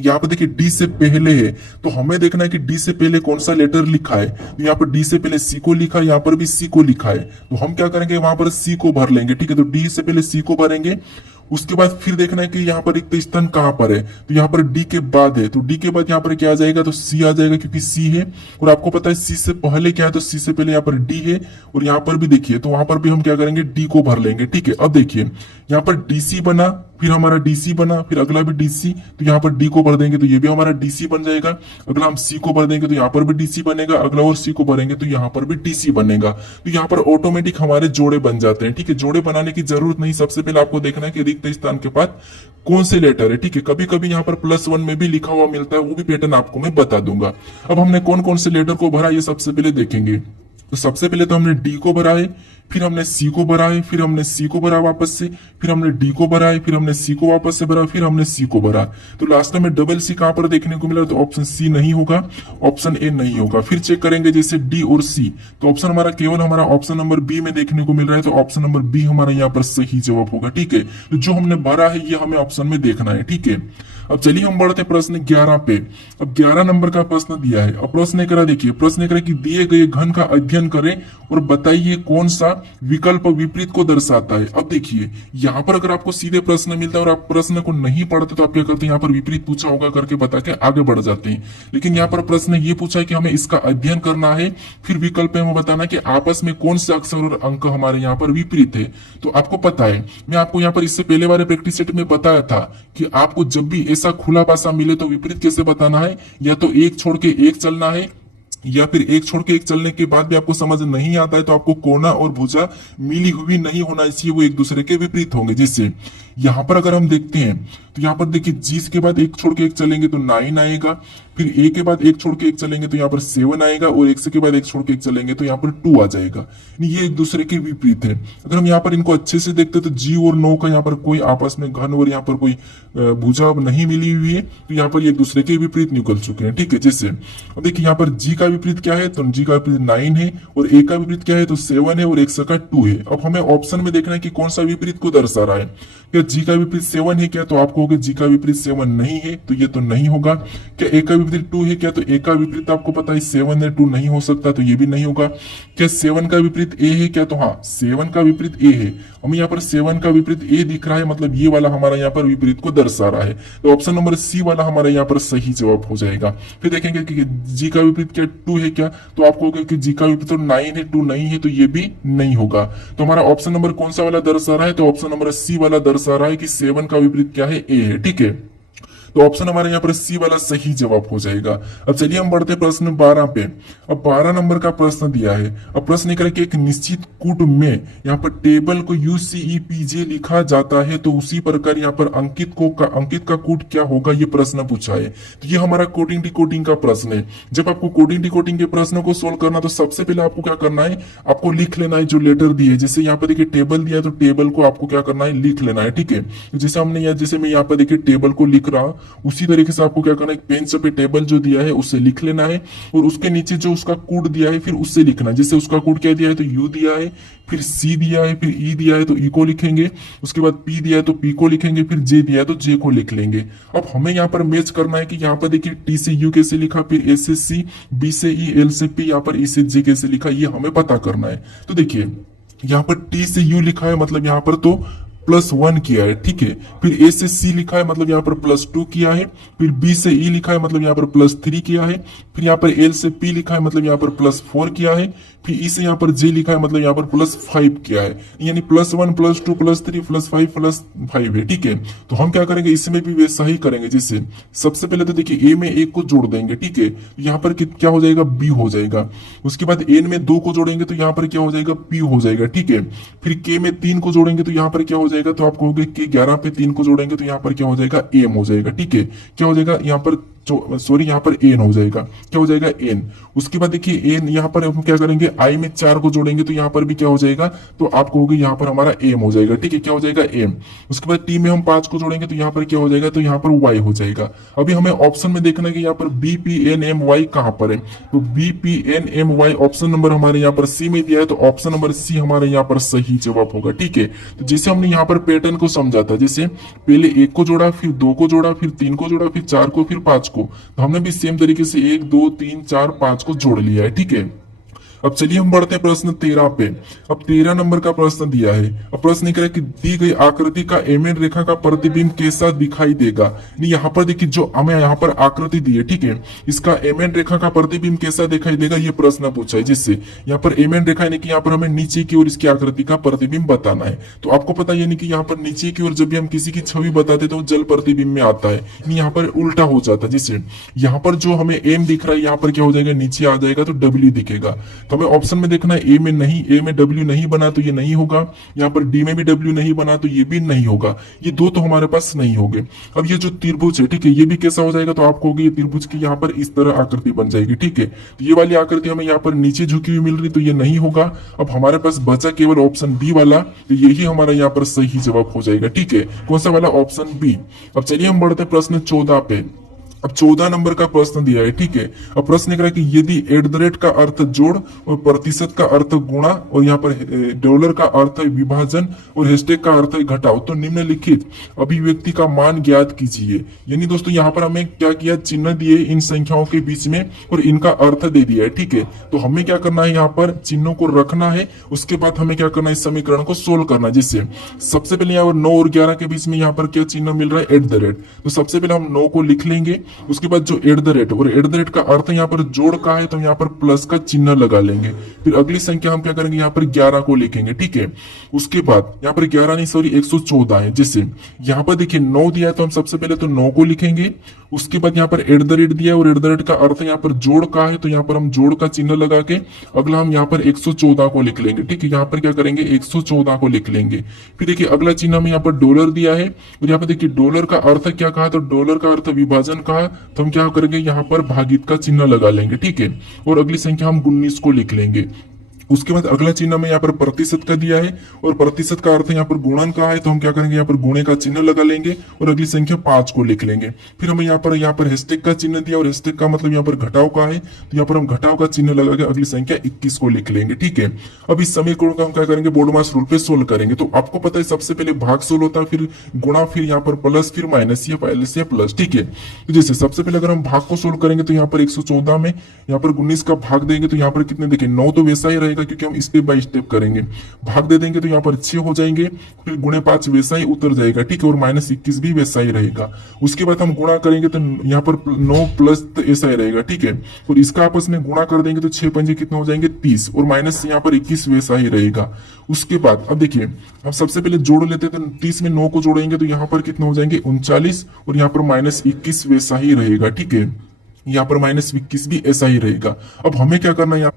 यहाँ पर देखिए डी से पहले है, तो हमें देखना है कि डी से पहले कौन सा लेटर लिखा है। तो यहाँ पर डी से पहले सी को लिखा है, यहाँ पर भी सी को लिखा है, तो हम क्या करेंगे, वहां पर सी को भर लेंगे, ठीक है। तो डी से पहले सी को भरेंगे। उसके बाद फिर देखना है कि यहाँ पर रिक्त स्थान कहाँ पर है, तो यहाँ पर डी के बाद है, तो डी के बाद यहाँ पर क्या आ जाएगा, तो सी आ जाएगा, क्योंकि सी है। और आपको पता है सी से पहले क्या है, तो सी से पहले यहाँ पर डी है, और यहाँ पर भी देखिए, तो वहां पर भी हम क्या करेंगे, डी को भर लेंगे, ठीक है। अब देखिए यहाँ पर डीसी बना, फिर हमारा डीसी बना, फिर अगला भी डीसी, तो यहाँ पर डी को भर देंगे तो ये भी हमारा डीसी बन जाएगा। अगला हम सी को भर देंगे तो यहाँ पर भी डीसी बनेगा, अगला और सी को भरेंगे तो यहाँ पर भी डीसी बनेगा। तो यहाँ पर ऑटोमेटिक हमारे जोड़े बन जाते हैं, ठीक है। जोड़े बनाने की जरूरत नहीं, सबसे पहले आपको देखना है कि रिक्त स्थान के बाद कौन से लेटर है, ठीक है। कभी कभी यहाँ पर +1 में भी लिखा हुआ मिलता है, वो भी पैटर्न आपको मैं बता दूंगा। अब हमने कौन कौन से लेटर को भरा ये सबसे पहले देखेंगे। तो सबसे पहले तो हमने डी को भरा है, फिर हमने सी को भरा है, फिर हमने सी को भरा वापस से, फिर हमने डी को भरा है, फिर हमने सी को वापस से भरा, फिर हमने सी को भरा। तो लास्ट में डबल सी कहां पर देखने को मिला, तो ऑप्शन सी नहीं होगा, ऑप्शन ए नहीं होगा। फिर चेक करेंगे जैसे डी और सी, तो ऑप्शन हमारा केवल हमारा ऑप्शन नंबर बी में देखने को मिल रहा है, तो ऑप्शन नंबर बी हमारा यहाँ पर सही जवाब होगा, ठीक है। तो जो हमने भरा है ये हमें ऑप्शन में देखना है, ठीक है। अब चलिए हम बढ़ते प्रश्न 11 पे। अब 11 नंबर का प्रश्न दिया है। अब प्रश्न करा देखिए, प्रश्न करा कि दिए गए घन का अध्ययन करें और बताइए कौन सा विकल्प विपरीत को दर्शाता है। अब देखिए यहाँ पर अगर आपको सीधे प्रश्न मिलता है और आप प्रश्न को नहीं पढ़ते तो आप क्या करते हैं, यहाँ पर विपरीत पूछा होगा करके बता के आगे बढ़ जाते हैं। लेकिन यहाँ पर प्रश्न ये पूछा है कि हमें इसका अध्ययन करना है, फिर विकल्प में बताना कि आपस में कौन से अक्षर और अंक हमारे यहाँ पर विपरीत है। तो आपको पता है, मैं आपको यहाँ पर इससे पहले वाले प्रैक्टिस सेट में बताया था कि आपको जब भी ऐसा खुला पासा मिले तो विपरीत कैसे बताना है, या तो एक छोड़ के एक चलना है, या फिर एक छोड़ के एक चलने के बाद भी आपको समझ नहीं आता है तो आपको कोना और भुजा मिली हुई नहीं होना चाहिए, वो एक दूसरे के विपरीत होंगे। जैसे यहाँ पर अगर हम देखते हैं तो यहाँ पर देखिए जी के बाद एक छोड़ के एक चलेंगे तो 9 आएगा, फिर ए के बाद एक छोड़ के एक चलेंगे तो यहाँ पर 7 आएगा, और एक से के बाद एक छोड़ के एक चलेंगे तो यहाँ पर 2 आ जाएगा। ये एक दूसरे के विपरीत है। अगर हम यहाँ पर इनको अच्छे से देखते तो जी और 9 का यहाँ पर कोई आपस में घन और यहाँ पर कोई भुजा नहीं मिली हुई है, तो यहाँ पर एक दूसरे के विपरीत निकल चुके हैं, ठीक है। जैसे अब देखिए यहाँ पर जी का विपरीत क्या है, तो जी का विपरीत 9 है, और ए का विपरीत क्या है, तो 7 है, और एक का 2 है। अब हमें ऑप्शन में देखना है कि कौन सा विपरीत को दर्शा रहा है। क्या जी का विपरीत 7 है क्या, तो आपको होगा जी का विपरीत 7 नहीं है, तो ये तो नहीं होगा। क्या ए का विपरीत 2 है क्या, तो ए का विपरीत आपको पता है 7 है, 2 नहीं हो सकता, तो ये भी नहीं होगा। क्या 7 का विपरीत ए है क्या, तो हाँ 7 का विपरीत ए है। हमें यहाँ पर 7 का विपरीत ए दिख रहा है, मतलब ये वाला हमारा यहाँ पर विपरीत को दर्शा रहा है, तो ऑप्शन नंबर सी वाला हमारा यहाँ पर सही जवाब हो जाएगा। फिर देखेंगे कि जी का विपरीत क्या 2 है क्या, तो आपको होगा कि जी का विपरीत तो 9 है, 2 नहीं है, तो ये भी नहीं होगा। तो हमारा ऑप्शन नंबर कौन सा वाला दर्शा रहा है, तो ऑप्शन नंबर सी वाला दर्शा रहा है कि 7 का विपरीत क्या है, ए है, ठीक है। तो ऑप्शन हमारे यहाँ पर सी वाला सही जवाब हो जाएगा। अब चलिए हम बढ़ते प्रश्न 12 पे। अब 12 नंबर का प्रश्न दिया है। अब प्रश्न निकला कि एक निश्चित कूट में यहाँ पर टेबल को UCEPJ लिखा जाता है, तो उसी प्रकार यहाँ पर अंकित का कूट क्या होगा, ये प्रश्न पूछा है। तो ये हमारा कोडिंग डिकोडिंग का प्रश्न है। जब आपको कोडिंग डिकोडिंग के प्रश्नों को सोल्व करना, तो सबसे पहले आपको क्या करना है, आपको लिख लेना है जो लेटर दिए। जैसे यहाँ पर देखिए टेबल दिया है, तो टेबल को आपको क्या करना है, लिख लेना है, ठीक है। जैसे हमने जैसे मैं यहाँ पर देखिए टेबल को लिख रहा, उसी तरीके से आपको क्या करना है, एक पेन से पे टेबल जो दिया है उससे लिख लेना है, और उसके नीचे जो उसका कोड दिया है फिर उससे लिखना है। जैसे उसका कोड क्या दिया है, तो यू दिया है, फिर सी दिया है, फिर ई दिया है तो ई को लिखेंगे, उसके बाद पी दिया है तो पी को लिखेंगे, फिर जे दिया है तो जे को लिख लेंगे। अब हमें यहाँ पर मैच करना है कि यहाँ पर देखिए टी से यू कैसे लिखा, फिर ए से सी, बी से ई, एल से पी, यहाँ पर ई से जे कैसे लिखा, ये हमें पता करना है। तो देखिए यहाँ पर टी से यू लिखा है, मतलब यहाँ पर तो +1 किया है, ठीक है। फिर ए से सी लिखा है, मतलब यहाँ पर +2 किया है। फिर बी से ई लिखा है, मतलब यहाँ पर +3 किया है। फिर यहाँ पर एल से पी लिखा है, मतलब यहाँ पर +4 किया है। फिर ई से यहाँ पर जे लिखा है, मतलब यहाँ पर +5 किया है। यानी +1 +2 +3 +5 +5 है, ठीक है। तो हम क्या करेंगे, इसमें भी वैसा ही करेंगे। जैसे सबसे पहले तो देखिए ए में 1 को जोड़ देंगे, ठीक है। यहाँ पर क्या हो जाएगा, बी हो जाएगा। उसके बाद एन में 2 को जोड़ेंगे तो यहाँ पर क्या हो जाएगा, पी हो जाएगा, ठीक है। फिर के में 3 को जोड़ेंगे तो यहाँ पर क्या हो जाएगा, तो आप कहोगे कि 11 पे 3 को जोड़ेंगे तो यहाँ पर क्या हो जाएगा, एम हो जाएगा, ठीक है। क्या हो जाएगा यहाँ पर, सॉरी यहाँ पर एन हो जाएगा, क्या हो जाएगा एन। उसके बाद देखिए एन यहाँ पर हम क्या करेंगे, आई में 4 को जोड़ेंगे तो यहाँ पर भी क्या हो जाएगा, तो आप कहोगे यहाँ पर हमारा एम हो जाएगा, ठीक है। क्या हो जाएगा एम। उसके बाद टी में हम 5 को जोड़ेंगे तो यहाँ पर क्या हो जाएगा, तो यहाँ पर वाई हो जाएगा। अभी हमें ऑप्शन में देखना है कि यहाँ पर BPNMY कहां पर है, तो BPNMY ऑप्शन नंबर हमारे यहाँ पर सी में दिया है, तो ऑप्शन नंबर सी हमारे यहाँ पर सही जवाब होगा, ठीक है। तो जैसे हमने यहाँ पर पैटर्न को समझा था, जैसे पहले 1 को जोड़ा, फिर 2 को जोड़ा, फिर 3 को जोड़ा, फिर 4 को, फिर 5 को, तो हमने भी सेम तरीके से 1 2 3 4 5 को जोड़ लिया है, ठीक है। अब चलिए हम बढ़ते हैं प्रश्न 13 पे। अब 13 नंबर का प्रश्न दिया है। अब प्रश्न निकला है कि दी गई आकृति का एमएन रेखा का प्रतिबिंब कैसा दिखाई देगा। यहाँ पर देखिए जो हमें यहाँ पर आकृति दी है, ठीक है, इसका एमएन रेखा का प्रतिबिंब कैसा दिखाई देगा, ये प्रश्न पूछा है। जिससे यहाँ पर एमएन रेखा यानी कि यहाँ पर हमें नीचे की ओर इसकी आकृति का प्रतिबिंब बताना है। तो आपको पता है यानी कि यहाँ पर नीचे की ओर जब भी हम किसी की छवि बताते तो जल प्रतिबिंब में आता है, यहाँ पर उल्टा हो जाता है। जिससे यहाँ पर जो हमें एम दिख रहा है यहाँ पर क्या हो जाएगा, नीचे आ जाएगा तो डब्ल्यू दिखेगा। तो हमें ऑप्शन में देखना है ए में नहीं, ए में डब्ल्यू नहीं बना तो ये नहीं होगा, यहाँ पर डी में भी डब्ल्यू नहीं बना तो ये भी नहीं होगा, ये दो तो हमारे पास नहीं होंगे। अब ये जो त्रिभुज है, ठीक है, ये भी कैसा हो जाएगा, तो आपको होगी ये त्रिभुज की यहाँ पर इस तरह आकृति बन जाएगी, ठीक है। तो ये वाली आकृति हमें यहाँ पर नीचे झुकी हुई मिल रही, तो ये नहीं होगा। अब हमारे पास बचा केवल ऑप्शन बी वाला, तो यही हमारा यहाँ पर सही जवाब हो जाएगा, ठीक है। कौन सा वाला, ऑप्शन बी। अब चलिए हम बढ़ते हैं प्रश्न 14 पे। अब 14 नंबर का प्रश्न दिया है, ठीक है। अब प्रश्न कह रहा है कि यदि एट द रेट का अर्थ जोड़ और प्रतिशत का अर्थ गुणा और यहाँ पर डॉलर का अर्थ है विभाजन और हैशटैग का अर्थ है घटाओ, तो निम्नलिखित अभिव्यक्ति का मान ज्ञात कीजिए। यानी दोस्तों यहाँ पर हमें क्या किया, चिन्ह दिए इन संख्याओं के बीच में और इनका अर्थ दे दिया है, ठीक है। तो हमें क्या करना है, यहाँ पर चिन्हों को रखना है, उसके बाद हमें क्या करना है, इस समीकरण को सोल्व करना है। जिससे सबसे पहले यहाँ पर 9 और 11 के बीच में यहाँ पर क्या चिन्ह मिल रहा है, एट द रेट। तो सबसे पहले हम 9 को लिख लेंगे, उसके बाद जो एट द रेट, और एट द रेट का अर्थ यहाँ पर जोड़ का है, तो यहाँ पर प्लस का चिन्ह लगा लेंगे। फिर अगली संख्या हम क्या करेंगे, यहाँ पर 11 को लिखेंगे, ठीक है। उसके बाद यहाँ पर 11 नहीं सॉरी 114 है। जैसे यहाँ पर देखिए 9 दिया है, तो हम सबसे पहले तो 9 को लिखेंगे। उसके बाद यहाँ पर एट द रेट दिया है और एट द रेट का अर्थ यहाँ पर जोड़ का है, तो यहाँ पर हम जोड़ का चिन्ह लगा के अगला हम यहाँ पर 114 को लिख लेंगे, ठीक है। यहाँ पर क्या करेंगे, 114 को लिख लेंगे। फिर देखिए अगला चिन्ह हमें यहाँ पर डॉलर दिया है, और यहाँ पर देखिए डॉलर का अर्थ क्या कहा, तो डॉलर का अर्थ विभाजन कहा, तो हम क्या करेंगे, यहाँ पर भागित का चिन्ह लगा लेंगे, ठीक है। और अगली संख्या हम 19 को लिख लेंगे। उसके बाद अगला चिन्ह में यहाँ पर प्रतिशत का दिया है और प्रतिशत का अर्थ यहाँ पर गुणन का है, तो हम क्या करेंगे, यहाँ पर गुणे का चिन्ह लगा लेंगे और अगली संख्या 5 को लिख लेंगे। फिर हमें यहाँ पर हैशटैग का चिन्ह दिया और हैशटैग का मतलब यहाँ पर घटाव का है, तो यहाँ पर हम घटाव का चिन्ह लगा के अगली संख्या 21 को लिख लेंगे, ठीक है। अब इस समीकरण को हम क्या करेंगे, बोर्ड मास रूल पे सोल्व करेंगे। तो आपको पता है सबसे पहले भाग सोल्व होता है, फिर गुणा, फिर यहाँ पर प्लस, फिर माइनस, या माइनस या प्लस, ठीक है। तो जैसे सबसे पहले अगर हम भाग को सोल्व करेंगे, तो यहाँ पर 114 में यहाँ पर 19 का भाग देंगे, तो यहाँ पर कितने देखिए 9 तो वैसा ही रहेगा, क्योंकि हम स्टेप बाय स्टेप करेंगे। भाग दे देंगे तो यहाँ पर 6 हो जाएंगे, फिर गुणे 5 वैसा ही उतर जाएगा, ठीक है। और माइनस 21 भी वैसा ही रहेगा। उसके बाद हम गुणा करेंगे तो यहाँ पर 9 प्लस तो ऐसा ही रहेगा, ठीक है। और इसका आपस में गुणा कर देंगे तो 6 पंजे कितने हो जाएंगे, 30, और माइनस यहाँ पर 21 वैसा ही रहेगा। उसके बाद अब देखिए हम सबसे पहले जोड़ लेते हैं, तो 30 में 9 को जोड़ेंगे तो यहाँ पर कितने हो जाएंगे, 39, और यहाँ पर माइनस 21 वैसा ही रहेगा, ठीक है। यहाँ पर माइनस 21 भी ऐसा ही रहेगा। अब हमें क्या करना है,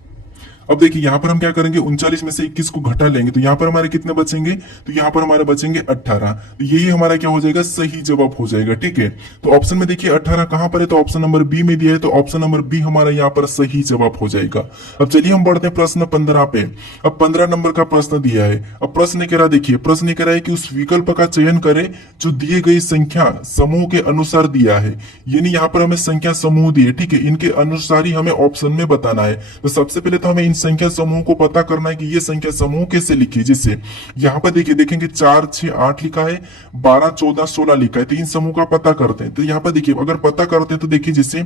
अब देखिए यहाँ पर हम क्या करेंगे, 39 में से 21 को घटा लेंगे, तो यहाँ पर हमारे कितने बचेंगे, तो यहाँ पर हमारे बचेंगे 18। तो यही हमारा क्या हो जाएगा, सही जवाब हो जाएगा, ठीक है। तो ऑप्शन में देखिए 18 कहां पर है, तो ऑप्शन नंबर बी में दिया है, तो ऑप्शन नंबर बी हमारा यहाँ पर सही जवाब हो जाएगा। अब चलिए हम बढ़ते हैं प्रश्न 15 पे। अब 15 नंबर का प्रश्न दिया है। अब प्रश्न कह रहा देखिए, प्रश्न कह रहा है कि उस विकल्प का चयन करें जो दिए गई संख्या समूह के अनुसार दिया है। यानी यहाँ पर हमें संख्या समूह दिए, ठीक है, इनके अनुसार ही हमें ऑप्शन में बताना है। तो सबसे पहले तो हमें इन संख्या समूह को पता करना है कि ये संख्या समूह कैसे लिखी। जिससे यहाँ पर देखिए देखेंगे 4, 6, 8 लिखा है, 12, 14, 16 लिखा है, तो इन समूह का पता करते हैं। तो यहाँ पर देखिए अगर पता करते हैं तो देखिए जैसे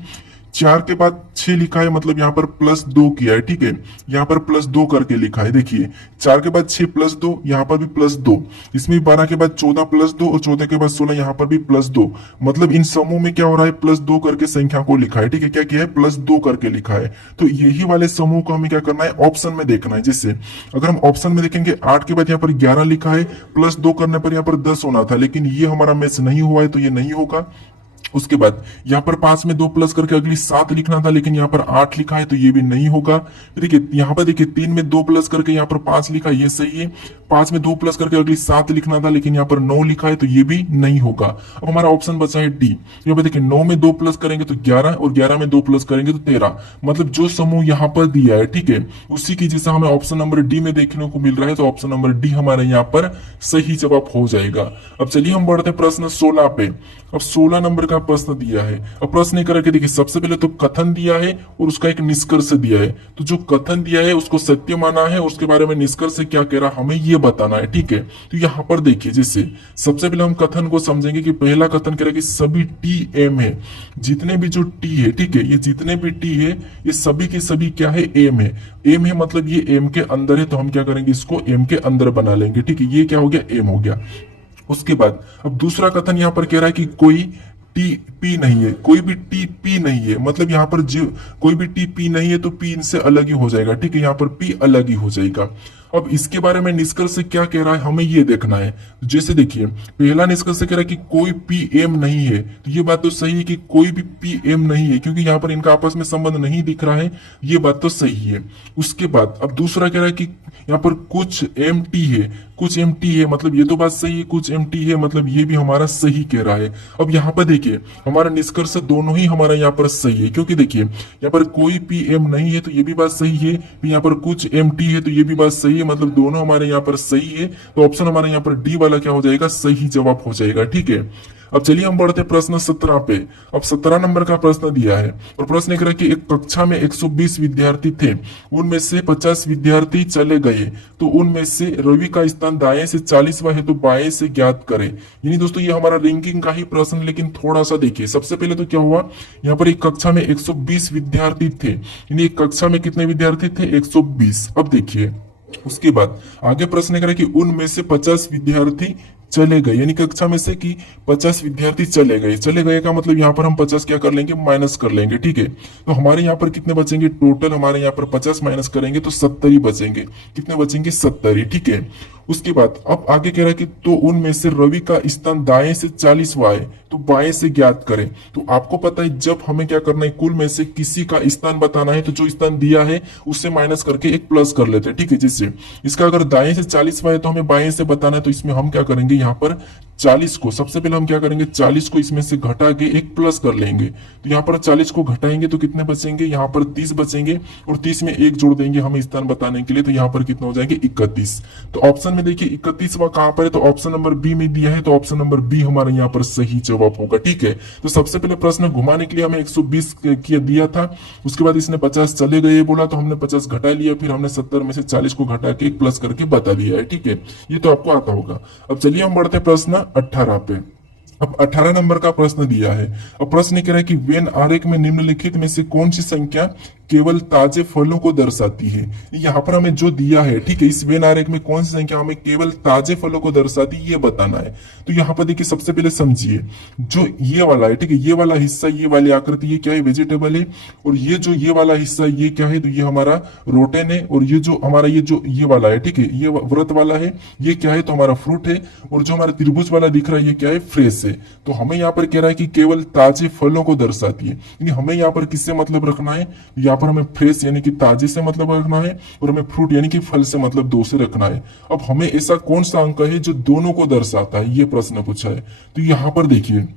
4 के बाद 6 लिखा है, मतलब यहाँ पर +2 किया है, ठीक है। यहाँ पर +2 करके लिखा है, देखिए 4 के बाद 6 +2, यहाँ पर भी +2, इसमें 12 के बाद 14 +2 और 14 के बाद 16, यहाँ पर भी +2। मतलब इन समूह में क्या हो रहा है, +2 करके संख्या को लिखा है, ठीक है। क्या किया है, +2 करके लिखा है। तो यही वाले समूह को हमें क्या करना है, ऑप्शन में देखना है। जिससे अगर हम ऑप्शन में देखेंगे 8 के बाद यहाँ पर 11 लिखा है, +2 करने पर यहाँ पर 10 होना था, लेकिन ये हमारा मैच नहीं हुआ है, तो ये नहीं होगा। उसके बाद यहाँ पर 5 में 2 प्लस करके अगली 7 लिखना था, लेकिन यहाँ पर 8 लिखा है, तो ये भी नहीं होगा। देखिए यहाँ पर देखिए 3 में 2 प्लस करके यहाँ पर 5 लिखा, ये सही है। 5 में 2 प्लस करके अगली 7 लिखना था, लेकिन यहाँ पर 9 लिखा है, तो ये भी नहीं होगा। अब हमारा ऑप्शन बचा है डी। यहाँ पर देखिए 9 में 2 प्लस करेंगे तो 11, और 11 में 2 प्लस करेंगे तो 13। मतलब जो समूह यहाँ पर दिया है, ठीक है, उसी की जैसा हमें ऑप्शन नंबर डी में देखने को मिल रहा है, तो ऑप्शन नंबर डी हमारे यहाँ पर सही जवाब हो जाएगा। अब चलिए हम बढ़ते हैं प्रश्न 16 पे। अब 16 नंबर का प्रश्न दिया है। अब प्रश्न करके देखिए सबसे पहले तो कथन दिया है और उसका एक निष्कर्ष दिया है। तो जो कथन दिया है उसको सत्य माना है, उसके बारे में निष्कर्ष क्या कह रहा हमें ये बताना है, ठीक है। तो यहाँ पर देखिए जैसे सबसे पहले हम कथन को समझेंगे कि पहला कथन कह रहा है कि सभी टी एम है, जितने भी जो टी है, ठीक है, ये जितने भी टी है ये सभी के सभी क्या है, एम है। एम है मतलब ये एम के अंदर है, तो हम क्या करेंगे, इसको एम के अंदर बना लेंगे, ठीक है। ये क्या हो गया, एम हो गया। उसके बाद अब दूसरा कथन यहाँ पर कह रहा है कि कोई टी पी नहीं है, कोई भी टी पी नहीं है। मतलब यहाँ पर जो कोई भी टी पी नहीं है तो पी इनसे अलग ही हो जाएगा, ठीक है, यहाँ पर पी अलग ही हो जाएगा। अब इसके बारे में निष्कर्ष क्या कह रहा है हमें ये देखना है। जैसे देखिए पहला निष्कर्ष कह रहा है कि कोई पीएम नहीं है, तो ये बात तो सही है कि कोई भी पीएम नहीं है, क्योंकि यहाँ पर इनका आपस में संबंध नहीं दिख रहा है, ये बात तो सही है। उसके बाद अब दूसरा कह रहा है कि यहाँ पर कुछ एमटी है, कुछ एमटी है, मतलब ये तो बात सही है, कुछ एमटी है मतलब ये भी हमारा सही कह रहा है। अब यहाँ पर देखिए हमारा निष्कर्ष दोनों ही हमारा यहाँ पर सही है, क्योंकि देखिए यहाँ पर कोई पीएम नहीं है तो ये भी बात सही है, फिर यहाँ पर कुछ एमटी है तो ये भी बात सही है, मतलब दोनों हमारे यहाँ पर सही है। तो ऑप्शन हमारे यहाँ पर डी वाला क्या हो जाएगा, सही जवाब हो जाएगा। ठीक है, अब चलिए हम बढ़ते प्रश्न 17 पे। अब 17 नंबर का प्रश्न दिया है और प्रश्न एक रहा कि एक कक्षा में 120 विद्यार्थी थे, उनमें से 50 विद्यार्थी चले गए, तो उनमें से रवि का स्थान दाएं से 40वां है, तो बाएं से ज्ञात करें। यानी दोस्तों ये हमारा रैंकिंग का ही प्रश्न, लेकिन थोड़ा सा देखिए। सबसे पहले तो क्या हुआ, यहाँ पर एक कक्षा में 120 विद्यार्थी थे, यानी एक कक्षा में कितने विद्यार्थी थे, 120। अब देखिए उसके बाद आगे प्रश्न करें कि उनमें से 50 विद्यार्थी चले गए, यानी कक्षा में से कि 50 विद्यार्थी चले गए। चले गए का मतलब यहाँ पर हम 50 क्या कर लेंगे, माइनस कर लेंगे। ठीक है, तो हमारे यहाँ पर कितने बचेंगे, टोटल हमारे यहाँ पर 50 माइनस करेंगे तो 70 ही बचेंगे। कितने बचेंगे, 70 ही। ठीक है, उसके बाद अब आगे कह रहा है कि तो उनमें से रवि का स्थान दाएं से 40वां है, तो बाएं से ज्ञात करें। तो आपको पता है जब हमें क्या करना है, कुल में से किसी का स्थान बताना है, तो जो स्थान दिया है उससे माइनस करके एक प्लस कर लेते हैं। ठीक है, जिससे इसका अगर दाएं से 40वां है तो हमें बाएं से बताना है, तो इसमें हम क्या करेंगे, यहाँ पर 40 को सबसे पहले हम क्या करेंगे, 40 को इसमें से घटा के एक प्लस कर लेंगे। तो यहाँ पर 40 को घटाएंगे तो कितने बचेंगे, यहाँ पर 30 बचेंगे, और 30 में एक जोड़ देंगे हमें स्थान बताने के लिए, तो यहाँ पर कितना हो जाएंगे, 31। तो ऑप्शन में देखिए 31वां कहां पर है, तो ऑप्शन नंबर बी में दिया है, तो ऑप्शन नंबर बी हमारा यहाँ पर सही जवाब होगा। ठीक है, तो सबसे पहले प्रश्न घुमाने के लिए हमें 120 किया दिया था, उसके बाद इसने 50 चले गए बोला, तो हमने 50 घटा लिया, फिर हमने 70 में से 40 को घटा के एक प्लस करके बता दिया है। ठीक है, ये तो आपको आता होगा। अब चलिए हम बढ़ते प्रश्न 18 पे। अब 18 नंबर का प्रश्न दिया है। अब प्रश्न कह रहा है कि वेन आरेख में निम्नलिखित में से कौन सी संख्या केवल ताजे फलों को दर्शाती है। यहाँ पर हमें जो दिया है, ठीक है, इस वेन आरेख में कौन सी संख्या हमें केवल ताजे फलों को दर्शाती है ये बताना है। तो यहाँ पर देखिए सबसे पहले समझिए, जो ये वाला है, ठीक है, ये वाला हिस्सा, ये वाली आकृति, ये क्या है, वेजिटेबल है, और ये जो ये वाला हिस्सा ये क्या है, तो ये हमारा रोटेन है, और ये जो हमारा ये वाला है, ठीक है, ये व्रत वाला है, ये क्या है, तो हमारा फ्रूट है, और जो हमारा त्रिभुज वाला दिख रहा है ये क्या है, फ्रेश है। तो हमें यहाँ पर कह रहा है कि केवल ताजे फलों को दर्शाती है, यानी हमें यहाँ पर किससे मतलब रखना है, यहाँ पर हमें फ्रेश यानी कि ताजे से मतलब रखना है, और हमें फ्रूट यानी कि फल से मतलब दो से रखना है। अब हमें ऐसा कौन सा अंक है जो दोनों को दर्शाता है, ये प्रश्न पूछा है। तो यहाँ पर देखिए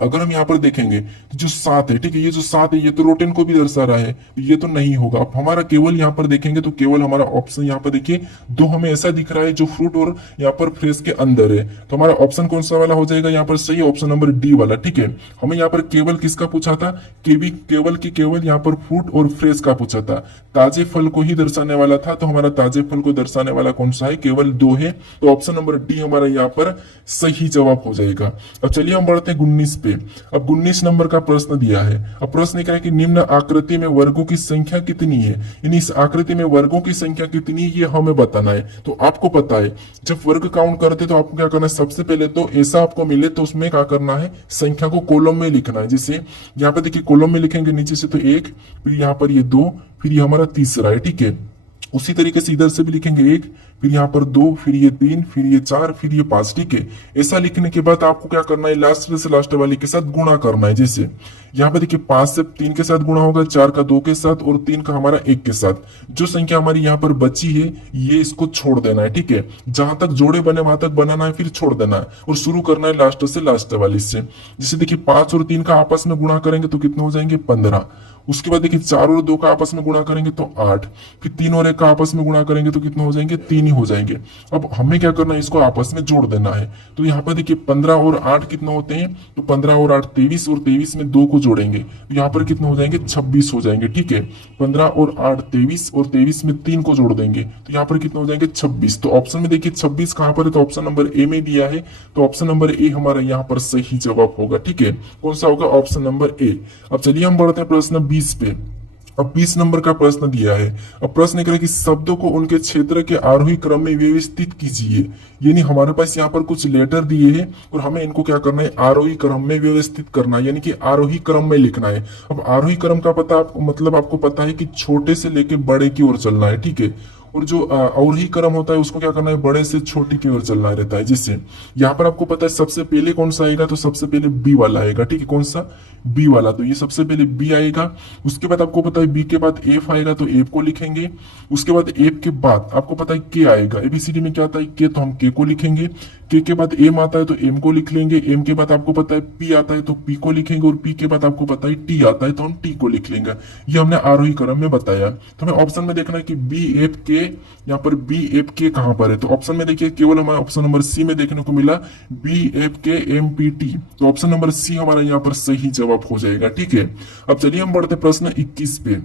अगर हम यहाँ पर देखेंगे तो जो 7 है, ठीक है, ये जो 7 है ये तो रोटेन को भी दर्शा रहा है, तो ये तो नहीं होगा। अब हमारा केवल यहाँ पर देखेंगे तो केवल हमारा ऑप्शन यहाँ पर देखिए दो हमें ऐसा दिख रहा है जो फ्रूट और यहाँ पर फ्रेश के अंदर है, तो हमारा ऑप्शन कौन सा वाला हो जाएगा यहाँ पर सही, ऑप्शन नंबर डी वाला। ठीक है, हमें यहाँ पर केवल किसका पूछा था, केवल यहाँ पर फ्रूट और फ्रेश का पूछा था, ताजे फल को ही दर्शाने वाला था, तो हमारा ताजे फल को दर्शाने वाला कौन सा है, केवल 2 है, तो ऑप्शन नंबर डी हमारा यहाँ पर सही जवाब हो जाएगा। अब चलिए हम बढ़ते हैं 19 पे। अब 19 नंबर का प्रश्न दिया है। अब प्रश्न क्या है कि निम्न आकृति में वर्गों की संख्या कितनी है, यानी इस आकृति में वर्गों की संख्या कितनी है ये हमें बताना है। तो आपको पता है जब वर्ग काउंट करते तो आपको क्या करना है, सबसे पहले तो ऐसा आपको मिले तो उसमें क्या करना है, संख्या को कॉलम में लिखना है। जैसे यहाँ पे देखिए कॉलम में लिखेंगे नीचे से तो 1, फिर यहाँ पर ये 2, फिर ये हमारा तीसरा है। ठीक है, उसी तरीके से इधर से भी लिखेंगे 1, फिर यहाँ पर 2, फिर ये 3, फिर ये 4, फिर ये 5। ठीक है, ऐसा लिखने के बाद आपको क्या करना है, लास्ट से लास्ट वाली के साथ गुणा करना है। जैसे यहाँ पे देखिए 5 से 3 के साथ गुणा होगा, 4 का 2 के साथ, और 3 का हमारा 1 के साथ। जो संख्या हमारी यहाँ पर बची है ये इसको छोड़ देना है। ठीक है, जहां तक जोड़े बने वहां तक बनाना है, फिर छोड़ देना है और शुरू करना है लास्ट से लास्ट वाली से। जैसे देखिए 5 और 3 का आपस में गुणा करेंगे तो कितने हो जाएंगे, 15। उसके बाद देखिए 4 और 2 का आपस में गुणा करेंगे तो 8, फिर 3 और 1 का आपस में गुणा करेंगे तो कितने हो जाएंगे, 3 ही हो जाएंगे। अब हमें क्या करना है, इसको आपस में जोड़ देना है। तो यहाँ पर देखिए 15 और 8 कितना होते हैं, तो 15 और 8 23, और 23 में 2 को जोड़ेंगे तो यहाँ पर कितने हो जाएंगे, 26 हो जाएंगे। ठीक है, 15 और 8 23, और 23 में 3 को जोड़ देंगे तो यहाँ पर कितने हो जाएंगे, 26। तो ऑप्शन में देखिए 26 कहां पर है, तो ऑप्शन नंबर ए में दिया है, तो ऑप्शन नंबर ए हमारा यहाँ पर सही जवाब होगा। ठीक है, कौन सा होगा, ऑप्शन नंबर ए। अब चलिए हम बढ़ते हैं प्रश्न 20 पे। अब 20 नंबर का प्रश्न दिया है। अब प्रश्न कह रहा है कि शब्दों को उनके क्षेत्र के आरोही क्रम में व्यवस्थित कीजिए, यानी हमारे पास यहाँ पर कुछ लेटर दिए हैं और हमें इनको क्या करना है, आरोही क्रम में व्यवस्थित करना है, यानी कि आरोही क्रम में लिखना है। अब आरोही क्रम का पता मतलब आपको पता है कि छोटे से लेके बड़े की ओर चलना है। ठीक है, और जो अवरोही क्रम होता है उसको क्या करना है, बड़े से छोटे की ओर चलना रहता है। जिससे यहाँ पर आपको पता है सबसे पहले कौन सा आएगा, तो सबसे पहले बी वाला आएगा, ठीक है, कौन सा, बी वाला। तो ये सबसे पहले बी आएगा। उसके बाद आपको पता है बी के बाद एफ आएगा, तो एफ को लिखेंगे। उसके बाद एफ के बाद आपको पता है के आएगा, एबीसीडी में क्या आता है के, तो हम के को लिखेंगे। के बाद एम आता है तो एम को लिख लेंगे। एम के बाद आपको पता है पी आता है तो पी को लिखेंगे। और पी के बाद आपको पता है टी आता है तो हम टी को लिख लेंगे। ये हमने आरोही क्रम में बताया। तो हमें ऑप्शन में देखना है कि बी एफ के, यहाँ पर बी एफ के कहां पर है। तो ऑप्शन में देखिए केवल हमारे ऑप्शन नंबर सी में देखने को मिला बी एफ के एम पी टी। तो ऑप्शन नंबर सी हमारा यहाँ पर सही जवाब हो जाएगा, ठीक है। अब चलिए हम बढ़ते प्रश्न 21 पे।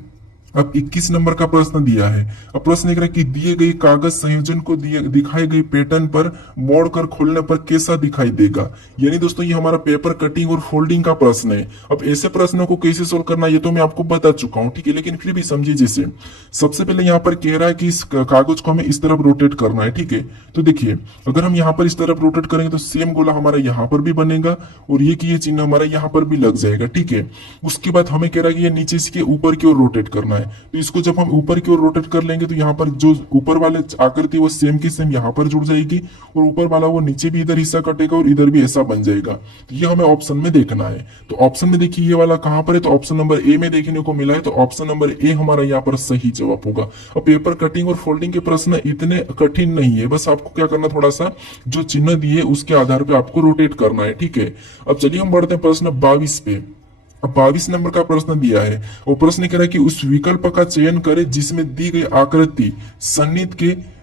अब 21 नंबर का प्रश्न दिया है। अब प्रश्न लिख रहा है कि दिए गए कागज संयोजन को दिखाए गए पैटर्न पर मोड़कर खोलने पर कैसा दिखाई देगा। यानी दोस्तों ये हमारा पेपर कटिंग और फोल्डिंग का प्रश्न है। अब ऐसे प्रश्नों को कैसे सोल्व करना ये तो मैं आपको बता चुका हूं, ठीक है, लेकिन फिर भी समझिए। जैसे सबसे पहले यहाँ पर कह रहा है कि इस कागज को हमें इस तरफ रोटेट करना है, ठीक है। तो देखिए अगर हम यहाँ पर इस तरफ रोटेट करेंगे तो सेम गोला हमारा यहाँ पर भी बनेगा और ये चिन्ह हमारा यहाँ पर भी लग जाएगा, ठीक है। उसके बाद हमें कह रहा है कि ये नीचे से ऊपर की ओर रोटेट करना है। तो इसको जब हम ऊपर की ओर रोटेट कर लेंगे तो यहाँ पर जो ऊपर वाले आकृति वो सेम की सेम यहाँ पर जुड़ जाएगी और ऊपर वाला वो नीचे भी इधर हिस्सा कटेगा और इधर भी ऐसा बन जाएगा। तो ये हमें ऑप्शन में देखना है। तो ऑप्शन में देखिए ये वाला कहां पर है, तो ऑप्शन नंबर ए में देखने को मिला है। तो ऑप्शन नंबर ए हमारा यहाँ पर सही जवाब होगा। अब पेपर कटिंग और फोल्डिंग के प्रश्न इतने कठिन नहीं है, बस आपको क्या करना, थोड़ा सा जो चिन्ह दिए उसके आधार पर आपको रोटेट करना है, ठीक है। अब चलिए हम बढ़ते हैं प्रश्न 22 पे। अब 22 नंबर का प्रश्न दिया है। वो प्रश्न कह रहा है कि उस विकल्प का चयन करें जिसमें दी गई आकृति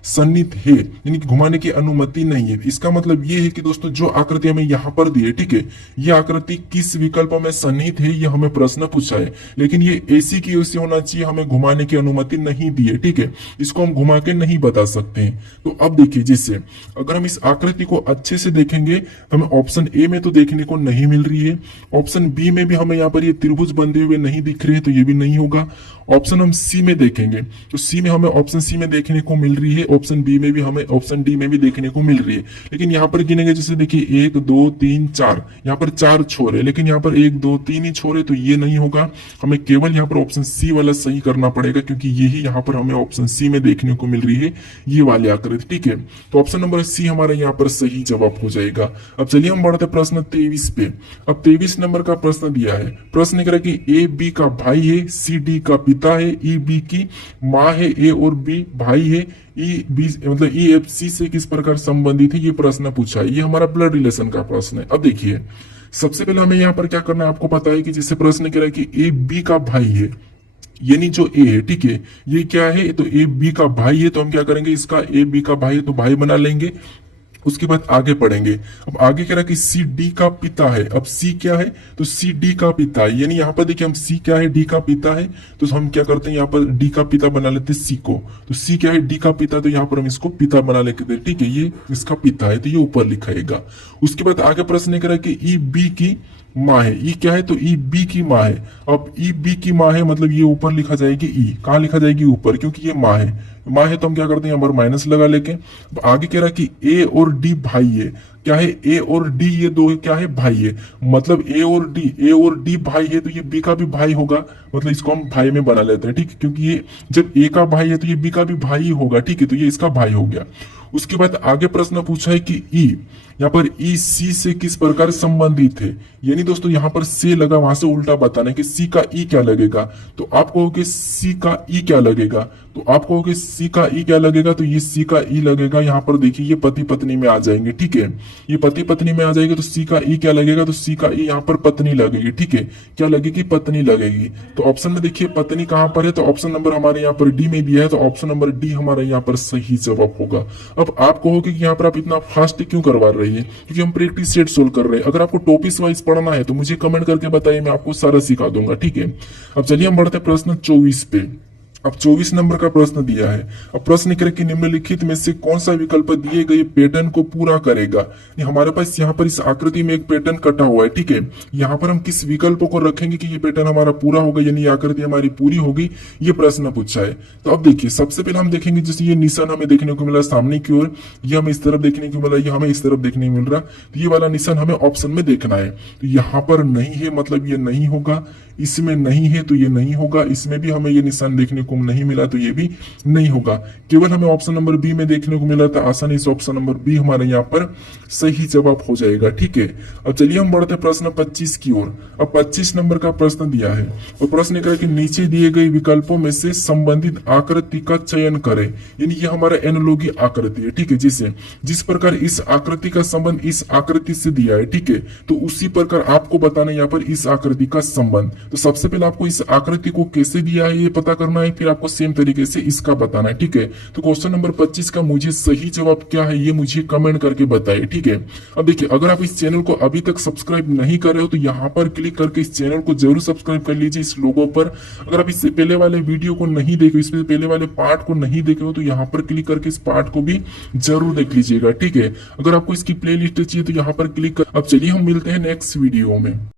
सन्निहित है, यानी कि घुमाने की अनुमति नहीं है। इसका मतलब ये है कि दोस्तों जो आकृति हमें यहाँ पर दी है, ठीक है, ये आकृति किस विकल्प में सन्निहित है ये हमें प्रश्न पूछा है। लेकिन ये ऐसी की ऐसी होना चाहिए, हमें घुमाने की अनुमति नहीं दी है, ठीक है। इसको हम घुमा के नहीं बता सकते हैं। तो अब देखिए जैसे अगर हम इस आकृति को अच्छे से देखेंगे हमें ऑप्शन ए में तो देखने को नहीं मिल रही है। ऑप्शन बी में भी हमें यहाँ पर ये त्रिभुज बंधे हुए नहीं दिख रहे हैं, तो ये भी नहीं होगा। ऑप्शन हम सी में देखेंगे तो सी में हमें ऑप्शन सी में देखने को मिल रही है। ऑप्शन बी में भी हमें ऑप्शन डी में भी देखने को मिल रही है। लेकिन यहाँ पर गिनेंगे जैसे देखिए 1 2 3 4, यहाँ पर 4 छोर है, लेकिन यहाँ पर 1 2 3 ही छोर है, तो ये नहीं होगा। हमें केवल यहाँ पर ऑप्शन सी वाला सही करना पड़ेगा क्योंकि यही यहाँ पर हमें ऑप्शन सी में देखने को मिल रही है, ये वाली आकृति, ठीक है। तो ऑप्शन नंबर सी हमारा यहाँ पर सही जवाब हो जाएगा। अब चलिए हम बढ़ते प्रश्न 23 पे। अब 23 नंबर का प्रश्न दिया है। प्रश्न कह रहा है कि ए बी का भाई है, सी डी का पिता है, ई बी की माँ है, ए और बी भाई है, ई बी मतलब ई एफ सी से किस प्रकार संबंधित है, ये प्रश्न पूछा है। ये हमारा ब्लड रिलेशन का प्रश्न है। अब देखिए सबसे पहले हमें यहाँ पर क्या करना है, आपको पता है कि जैसे प्रश्न कह रहा है कि ए बी का भाई है, यानी जो ए है, ठीक है, ये क्या है, तो ए बी का भाई है, तो हम क्या करेंगे, इसका ए बी का भाई है तो भाई बना लेंगे। उसके बाद आगे पढ़ेंगे। अब आगे कह रहा है कि सी डी का पिता है। अब सी क्या है, तो सी डी का पिता है, यानी यहाँ पर देखिए हम सी क्या है, डी का पिता है, तो हम क्या करते हैं यहाँ पर डी का पिता बना लेते हैं सी को। तो सी क्या है, डी का पिता, तो यहाँ पर हम इसको पिता बना लेते हैं, ठीक है, ये इसका पिता है तो ये ऊपर लिखाएगा। उसके बाद आगे प्रश्न कह रहा है कि ई बी की माँ है। ई क्या है, तो ई बी की माँ है। अब ई बी की माँ है मतलब ये ऊपर लिखा जाएगी, ई कहाँ लिखा जाएगी, ऊपर, क्योंकि ये माँ है। माँ है तो हम क्या करते हैं यहाँ पर माइनस लगा लेके। अब आगे कह रहा है कि ए और डी भाई है। क्या है, ए और डी ये दो क्या है, भाई है। मतलब ए और डी भाई है तो ये बी का भी भाई होगा, मतलब इसको हम भाई में बना लेते हैं, ठीक है, क्योंकि ये जब ए का भाई है तो ये बी का भी भाई होगा, ठीक है, तो ये इसका भाई हो गया। उसके बाद आगे प्रश्न पूछा है कि ई, यहाँ पर ई सी से किस प्रकार संबंधित है। यानी दोस्तों यहाँ पर से लगा, वहां से उल्टा बताना है कि सी का ई क्या लगेगा। तो आप कहोगे सी का ई क्या लगेगा, तो आप कहोगे सी का ई क्या लगेगा, तो ये सी का ई लगेगा। यहाँ पर देखिए ये पति पत्नी में आ जाएंगे, ठीक है, ये पति पत्नी में आ जाएगा तो सी का ई क्या लगेगा, तो सी का ई यहाँ पर पत्नी लगेगी, ठीक है, क्या लगेगी, पत्नी लगेगी। तो ऑप्शन में देखिए पत्नी कहां पर है, तो ऑप्शन नंबर हमारे यहाँ पर डी में दिया है, तो ऑप्शन नंबर डी हमारा यहाँ पर सही जवाब होगा। अब आप कहोगे कि यहाँ पर आप इतना फास्ट क्यों करवा रही है, क्योंकि हम प्रैक्टिस सेट सोल्व कर रहे हैं। अगर आपको टॉपिक वाइज पढ़ना है तो मुझे कमेंट करके बताइए, मैं आपको सारा सिखा दूंगा, ठीक है। अब चलिए हम बढ़ते हैं प्रश्न 24 पे। अब 24 नंबर का प्रश्न दिया है। अब प्रश्न करें कि निम्नलिखित में से कौन सा विकल्प दिए गए पैटर्न को पूरा करेगा। हमारे पास यहाँ पर इस आकृति में एक पैटर्न कटा हुआ है, ठीक है, यहाँ पर हम किस विकल्प को रखेंगे कि ये पैटर्न हमारा पूरा होगा, यानी आकृति हमारी पूरी होगी, ये प्रश्न पूछा है। तो अब देखिए सबसे पहले हम देखेंगे जैसे ये निशान हमें देखने को मिला सामने की ओर, ये हमें इस तरफ देखने को मिला, ये हमें इस तरफ देखने को मिल रहा, तो ये वाला निशान हमें ऑप्शन में देखना है। तो यहाँ पर नहीं है मतलब ये नहीं होगा, इसमें नहीं है तो ये नहीं होगा, इसमें भी हमें ये निशान देखने को नहीं मिला तो ये भी नहीं होगा। केवल हमें ऑप्शन नंबर बी में देखने को मिला था, आसानी से ऑप्शन नंबर बी हमारे यहाँ पर सही जवाब हो जाएगा। ठीक है, अब चलिए हम बढ़ते हैं प्रश्न 25 की ओर। अब 25 नंबर का प्रश्न दिया है और प्रश्न कह कि नीचे दिए गए विकल्पों में से संबंधित आकृति का चयन करें। यानी ये हमारा एनालॉगी आकृति है। ठीक है, जिस प्रकार इस आकृति का संबंध इस आकृति से दिया है, ठीक है, तो उसी प्रकार आपको बताना है यहाँ पर इस आकृति का संबंध। तो सबसे पहले आपको इस आकृति को कैसे दिया है ये पता करना है, फिर आपको सेम तरीके से इसका बताना है। ठीक है, तो क्वेश्चन नंबर 25 का मुझे सही जवाब क्या है ये मुझे कमेंट करके बताइए। ठीक है, अब देखिए अगर आप इस चैनल को अभी तक सब्सक्राइब नहीं कर रहे हो तो यहाँ पर क्लिक करके इस चैनल को जरूर सब्सक्राइब कर लीजिए इस लोगो पर। अगर आप इससे पहले वाले वीडियो को नहीं देखे, इससे पहले वाले पार्ट को नहीं देखे हो तो यहाँ पर क्लिक करके इस पार्ट को भी जरूर देख लीजिएगा। ठीक है, अगर आपको इसकी प्लेलिस्ट चाहिए तो यहाँ पर क्लिक कर। अब चलिए हम मिलते हैं नेक्स्ट वीडियो में।